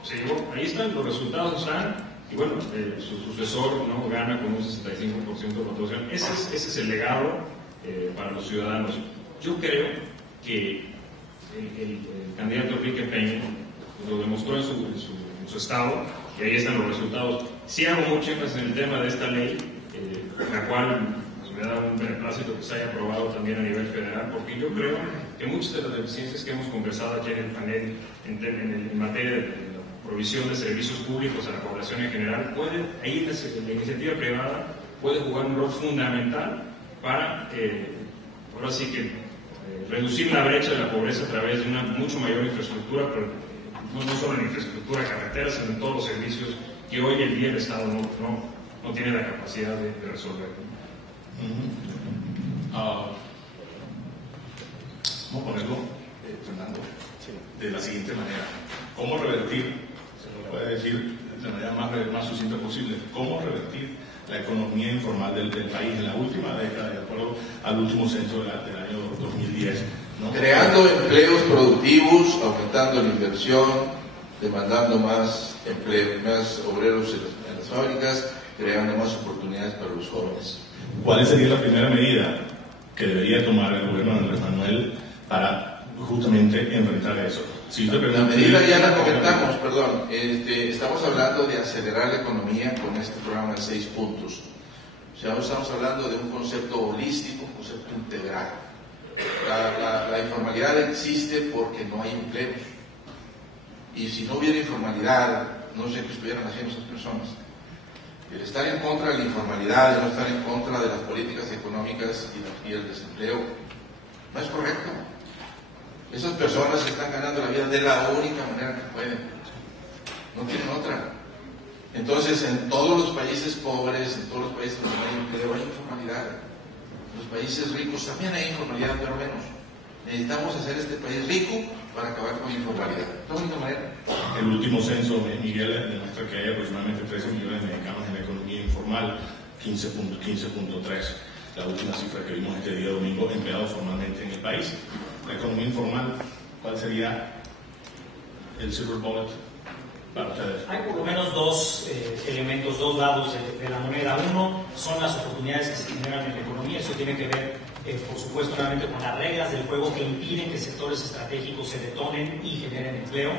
se llevó. Ahí están, los resultados están, y bueno, su sucesor no gana con un 65% de votación. Ese es el legado para los ciudadanos. Yo creo que el candidato Enrique Peña lo demostró en su estado, y ahí están los resultados. Sí hago mucho énfasis en el tema de esta ley, la cual me da un beneplácito que se haya aprobado también a nivel federal, porque yo creo que muchas de las deficiencias que hemos conversado aquí en el panel en materia de provisión de servicios públicos a la población en general, ahí la iniciativa privada puede jugar un rol fundamental para, ahora sí que, reducir la brecha de la pobreza a través de una mucho mayor infraestructura, pero no solo en infraestructura carretera, sino en todos los servicios que hoy en día el Estado no tiene la capacidad de resolver. Vamos a ponerlo, Fernando, de la siguiente manera. ¿Cómo revertir, se lo puede decir de la manera más sucinta posible, cómo revertir la economía informal del país en la última década, de acuerdo al último censo del año 2010? ¿No? Creando empleos productivos, aumentando la inversión, demandando más empleo, más obreros en las fábricas, creando más oportunidades para los jóvenes. ¿Cuál sería la primera medida que debería tomar el gobierno de Andrés Manuel para justamente enfrentar eso? Si la medida ya la comentamos, perdón. Estamos hablando de acelerar la economía con este programa de 6 puntos. O sea, estamos hablando de un concepto holístico, un concepto integral. La informalidad existe porque no hay empleos. Y si no hubiera informalidad, no sé qué estuvieran haciendo esas personas. El estar en contra de la informalidad, el no estar en contra de las políticas económicas y el desempleo, no es correcto. Esas personas están ganando la vida de la única manera que pueden. No tienen otra. Entonces, en todos los países pobres, en todos los países donde no hay empleo, hay informalidad. En los países ricos también hay informalidad, pero menos. Necesitamos hacer este país rico para acabar con la informalidad. Es la única manera. El último censo, Miguel, demuestra que hay aproximadamente 13 millones de mexicanos en la economía informal, 15.3. La última cifra que vimos este día domingo, empleados formalmente en el país. La economía informal, ¿cuál sería el silver bullet para ustedes? Hay por lo menos dos elementos, dos lados de la moneda. Uno son las oportunidades que se generan en la economía. Eso tiene que ver, por supuesto, realmente con las reglas del juego que impiden que sectores estratégicos se detonen y generen empleo.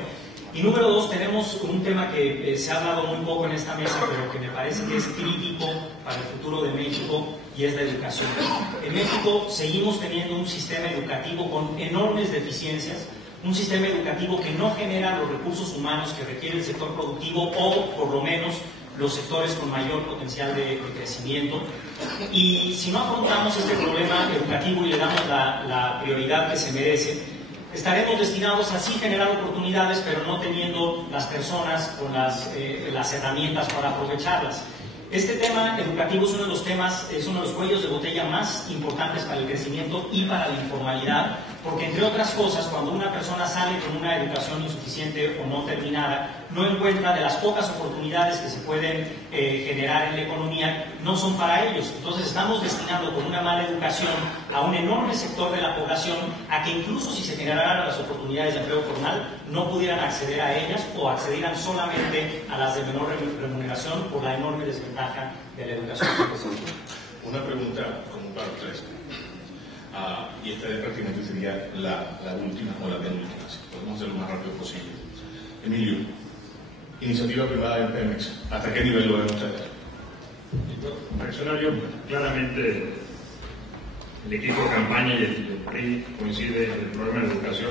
Y número dos, tenemos un tema que se ha hablado muy poco en esta mesa, pero que me parece que es crítico para el futuro de México, y es la educación. En México seguimos teniendo un sistema educativo con enormes deficiencias, un sistema educativo que no genera los recursos humanos que requiere el sector productivo, o por lo menos los sectores con mayor potencial de crecimiento. Y si no afrontamos este problema educativo y le damos la prioridad que se merece, estaremos destinados a sí generar oportunidades, pero no teniendo las personas con las herramientas para aprovecharlas. Este tema educativo es uno de los temas, es uno de los cuellos de botella más importantes para el crecimiento y para la informalidad, porque entre otras cosas, cuando una persona sale con una educación insuficiente o no terminada, no encuentra de las pocas oportunidades que se pueden generar en la economía, no son para ellos. Entonces estamos destinando con una mala educación a un enorme sector de la población a que incluso si se generaran las oportunidades de empleo formal, no pudieran acceder a ellas o accedieran solamente a las de menor remuneración por la enorme desventaja de la educación. Una pregunta común para ustedes. Y esta prácticamente sería la última o la penúltima, si podemos hacerlo lo más rápido posible. Emilio, iniciativa privada en Pemex, ¿hasta qué nivel lo ven ustedes? Reaccionar yo, claramente el equipo de campaña y el PRI coincide en el problema de educación.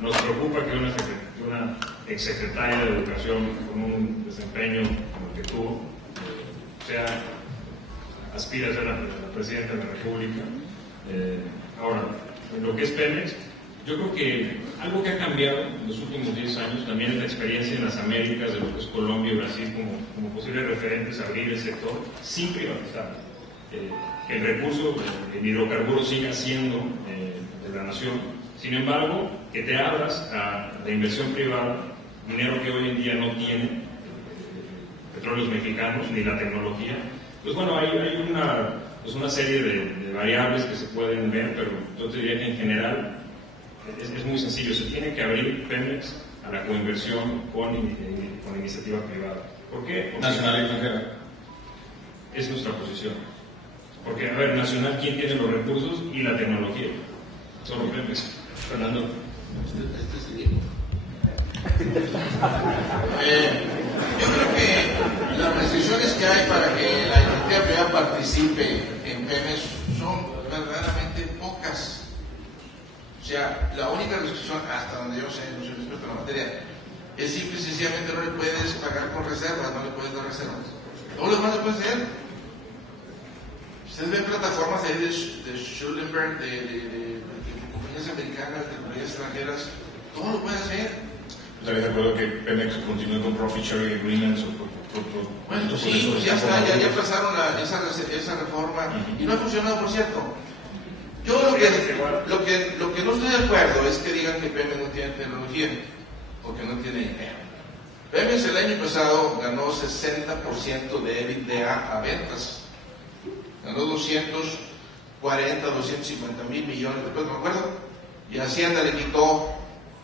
Nos preocupa que una exsecretaria de Educación con un desempeño como el que tuvo aspira a ser la presidenta de la República. Ahora, en lo que es Pemex, yo creo que algo que ha cambiado en los últimos 10 años también es la experiencia en las Américas de lo que es Colombia y Brasil como posibles referentes a abrir el sector sin privatizar. Que el recurso, el hidrocarburo siga siendo de la nación. Sin embargo, que te abras a la inversión privada, dinero que hoy en día no tiene petróleos mexicanos ni la tecnología. Pues bueno, hay una serie de variables que se pueden ver, pero yo te diría que en general es muy sencillo. Se tiene que abrir Pemex a la coinversión con iniciativa privada. ¿Por qué? Porque nacional y extranjera. Es nuestra posición. Porque, a ver, nacional, ¿quién tiene los recursos y la tecnología? Solo Pemex. Fernando. Este sería. Yo creo que las restricciones que hay para que la iniciativa privada participe en Pemex son verdaderamente pocas. O sea, la única restricción, hasta donde yo sé, no soy experto en la materia, es simple y sencillamente no le puedes pagar con reservas, no le puedes dar reservas. Todo lo demás lo puedes hacer. Ustedes ven plataformas ahí de Schulenberg, de compañías americanas, de compañías extranjeras, todo lo puede hacer. ¿Estarías de acuerdo que Pemex continúe con profit sharing agreements? Bueno, sí, pues ya está, ya pasaron esa reforma y no ha funcionado, por cierto. Yo lo que no estoy de acuerdo es que digan que Pemex no tiene tecnología, porque no tiene dinero. Pemex el año pasado ganó 60% de EBITDA a ventas. Ganó 240, 250 mil millones de pesos, no me acuerdo. Y Hacienda le quitó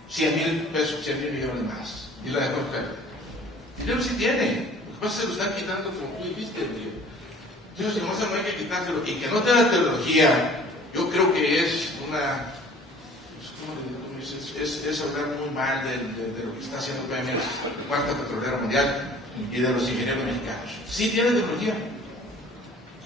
100 mil pesos, 100 mil millones más. Y la dejó en pérdida. Dinero sí tiene. Lo que pasa es que se lo están quitando como tú dijiste, tío. Entonces, no hay que quitárselo. Y que no tenga tecnología, yo creo que es una... Es hablar muy mal de lo que está haciendo Pemex, la cuarta petrolera mundial, y de los ingenieros mexicanos. Sí tiene tecnología.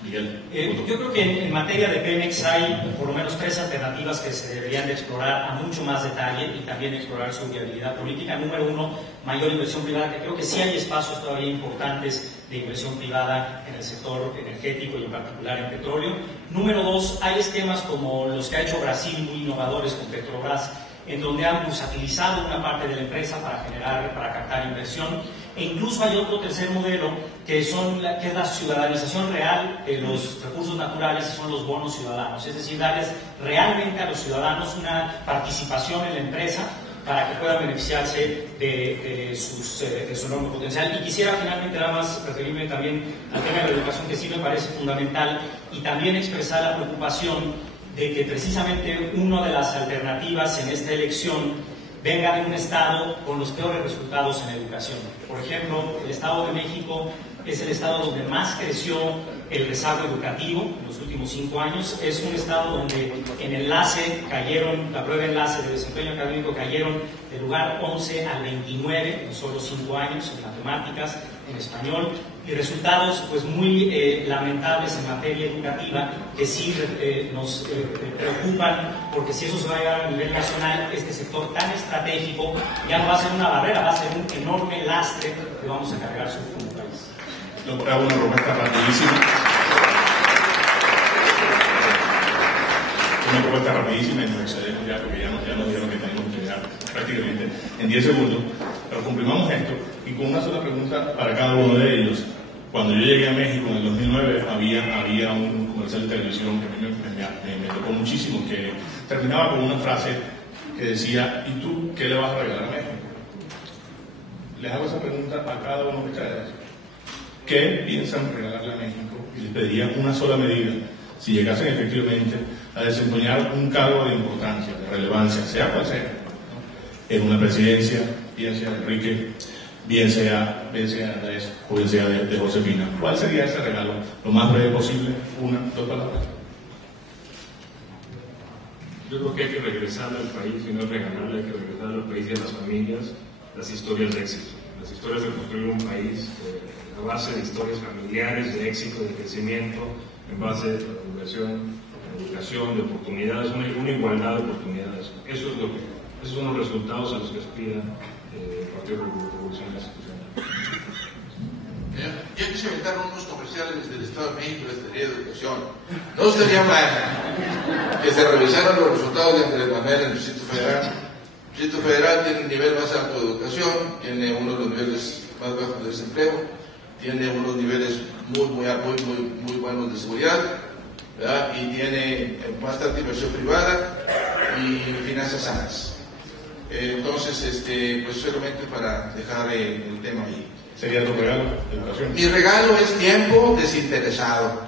Miguel. Yo creo que en materia de Pemex hay por lo menos 3 alternativas que se deberían de explorar a mucho más detalle y también explorar su viabilidad política. Número 1, mayor inversión privada, que creo que sí hay espacios todavía importantes de inversión privada en el sector energético y en particular en petróleo. Número 2, hay esquemas como los que ha hecho Brasil muy innovadores con Petrobras, en donde han bursatilizado una parte de la empresa para captar inversión, e incluso hay otro tercer modelo que es la ciudadanización real de los recursos naturales, y son los bonos ciudadanos, es decir, darles realmente a los ciudadanos una participación en la empresa para que puedan beneficiarse de su enorme potencial. Y quisiera finalmente nada más referirme también al tema de la educación, que sí me parece fundamental, y también expresar la preocupación de que precisamente una de las alternativas en esta elección venga de un estado con los peores resultados en educación. Por ejemplo, el Estado de México es el estado donde más creció el rezago educativo en los últimos 5 años. Es un estado donde en enlace la prueba de enlace de desempeño académico cayeron del lugar 11 al 29 en solo 5 años, en matemáticas, en español, y resultados pues muy lamentables en materia educativa, que sí nos preocupan, porque si eso se va a llevar a nivel nacional, este sector tan estratégico ya no va a ser una barrera, va a ser un enorme lastre que vamos a cargar sobre como país. Yo hago una propuesta rapidísima. Una propuesta rapidísima y nos excedemos ya, porque ya nos dieron que tenemos que llegar prácticamente en 10 segundos. Pero comprimamos esto y con una sola pregunta para cada uno de ellos. Cuando yo llegué a México en el 2009 había un comercial de televisión que a mí me tocó muchísimo, que terminaba con una frase que decía: ¿y tú qué le vas a regalar a México? Les hago esa pregunta a cada uno de ustedes. ¿Qué piensan regalarle a México? Y les pediría una sola medida, si llegasen efectivamente a desempeñar un cargo de importancia, de relevancia, sea cual sea, ¿no? En una presidencia, bien sea de Enrique, bien sea de Andrés o bien sea de Josefina. ¿Cuál sería ese regalo? Lo más breve posible, 1, 2 palabras. Yo creo que hay que regresarle al país, y no regalarle, hay que regresarle al país y a las familias las historias de éxito, las historias de construir un país a base de historias familiares, de éxito, de crecimiento, en base a la inversión, la educación, de oportunidades, una igualdad de oportunidades. Esos son los resultados a los que aspira el Partido Revolucionario Institucional. Yo quise inventar unos comerciales del Estado de México, de la Secretaría de Educación. No estaría mal que se revisaran los resultados de Andrés Manuel en el Distrito Federal. El Distrito Federal tiene el nivel más alto de educación, tiene uno de los niveles más bajos de desempleo, tiene unos niveles muy buenos de seguridad, ¿verdad? Y tiene bastante inversión privada y finanzas sanas. Entonces, pues solamente para dejar el tema ahí. ¿Sería tu regalo? Educación. Mi regalo es tiempo desinteresado,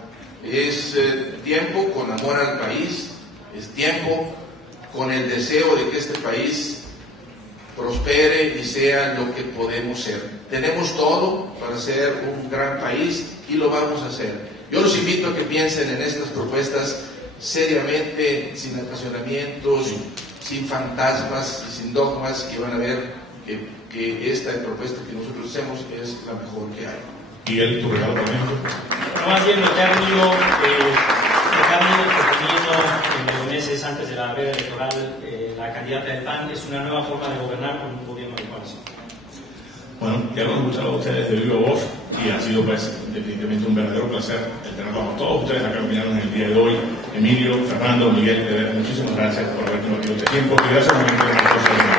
es tiempo con amor al país, es tiempo con el deseo de que este país prospere y sea lo que podemos ser. Tenemos todo para ser un gran país y lo vamos a hacer. Yo los invito a que piensen en estas propuestas seriamente, sin apasionamientos, sin fantasmas y sin dogmas, que van a ver que esta propuesta que nosotros hacemos es la mejor que hay. Miguel, tu regalo también. más bien lo que ha venido proponiendo en los meses antes de la veda electoral la candidata del PAN es una nueva forma de gobernar con un gobierno de coalición. Bueno, ya lo han escuchado a ustedes de viva voz y ha sido pues definitivamente un verdadero placer el tenerlos a todos ustedes acompañarnos en el día de hoy. Emilio, Fernando, Miguel, muchísimas gracias por haber compartido este tiempo y gracias a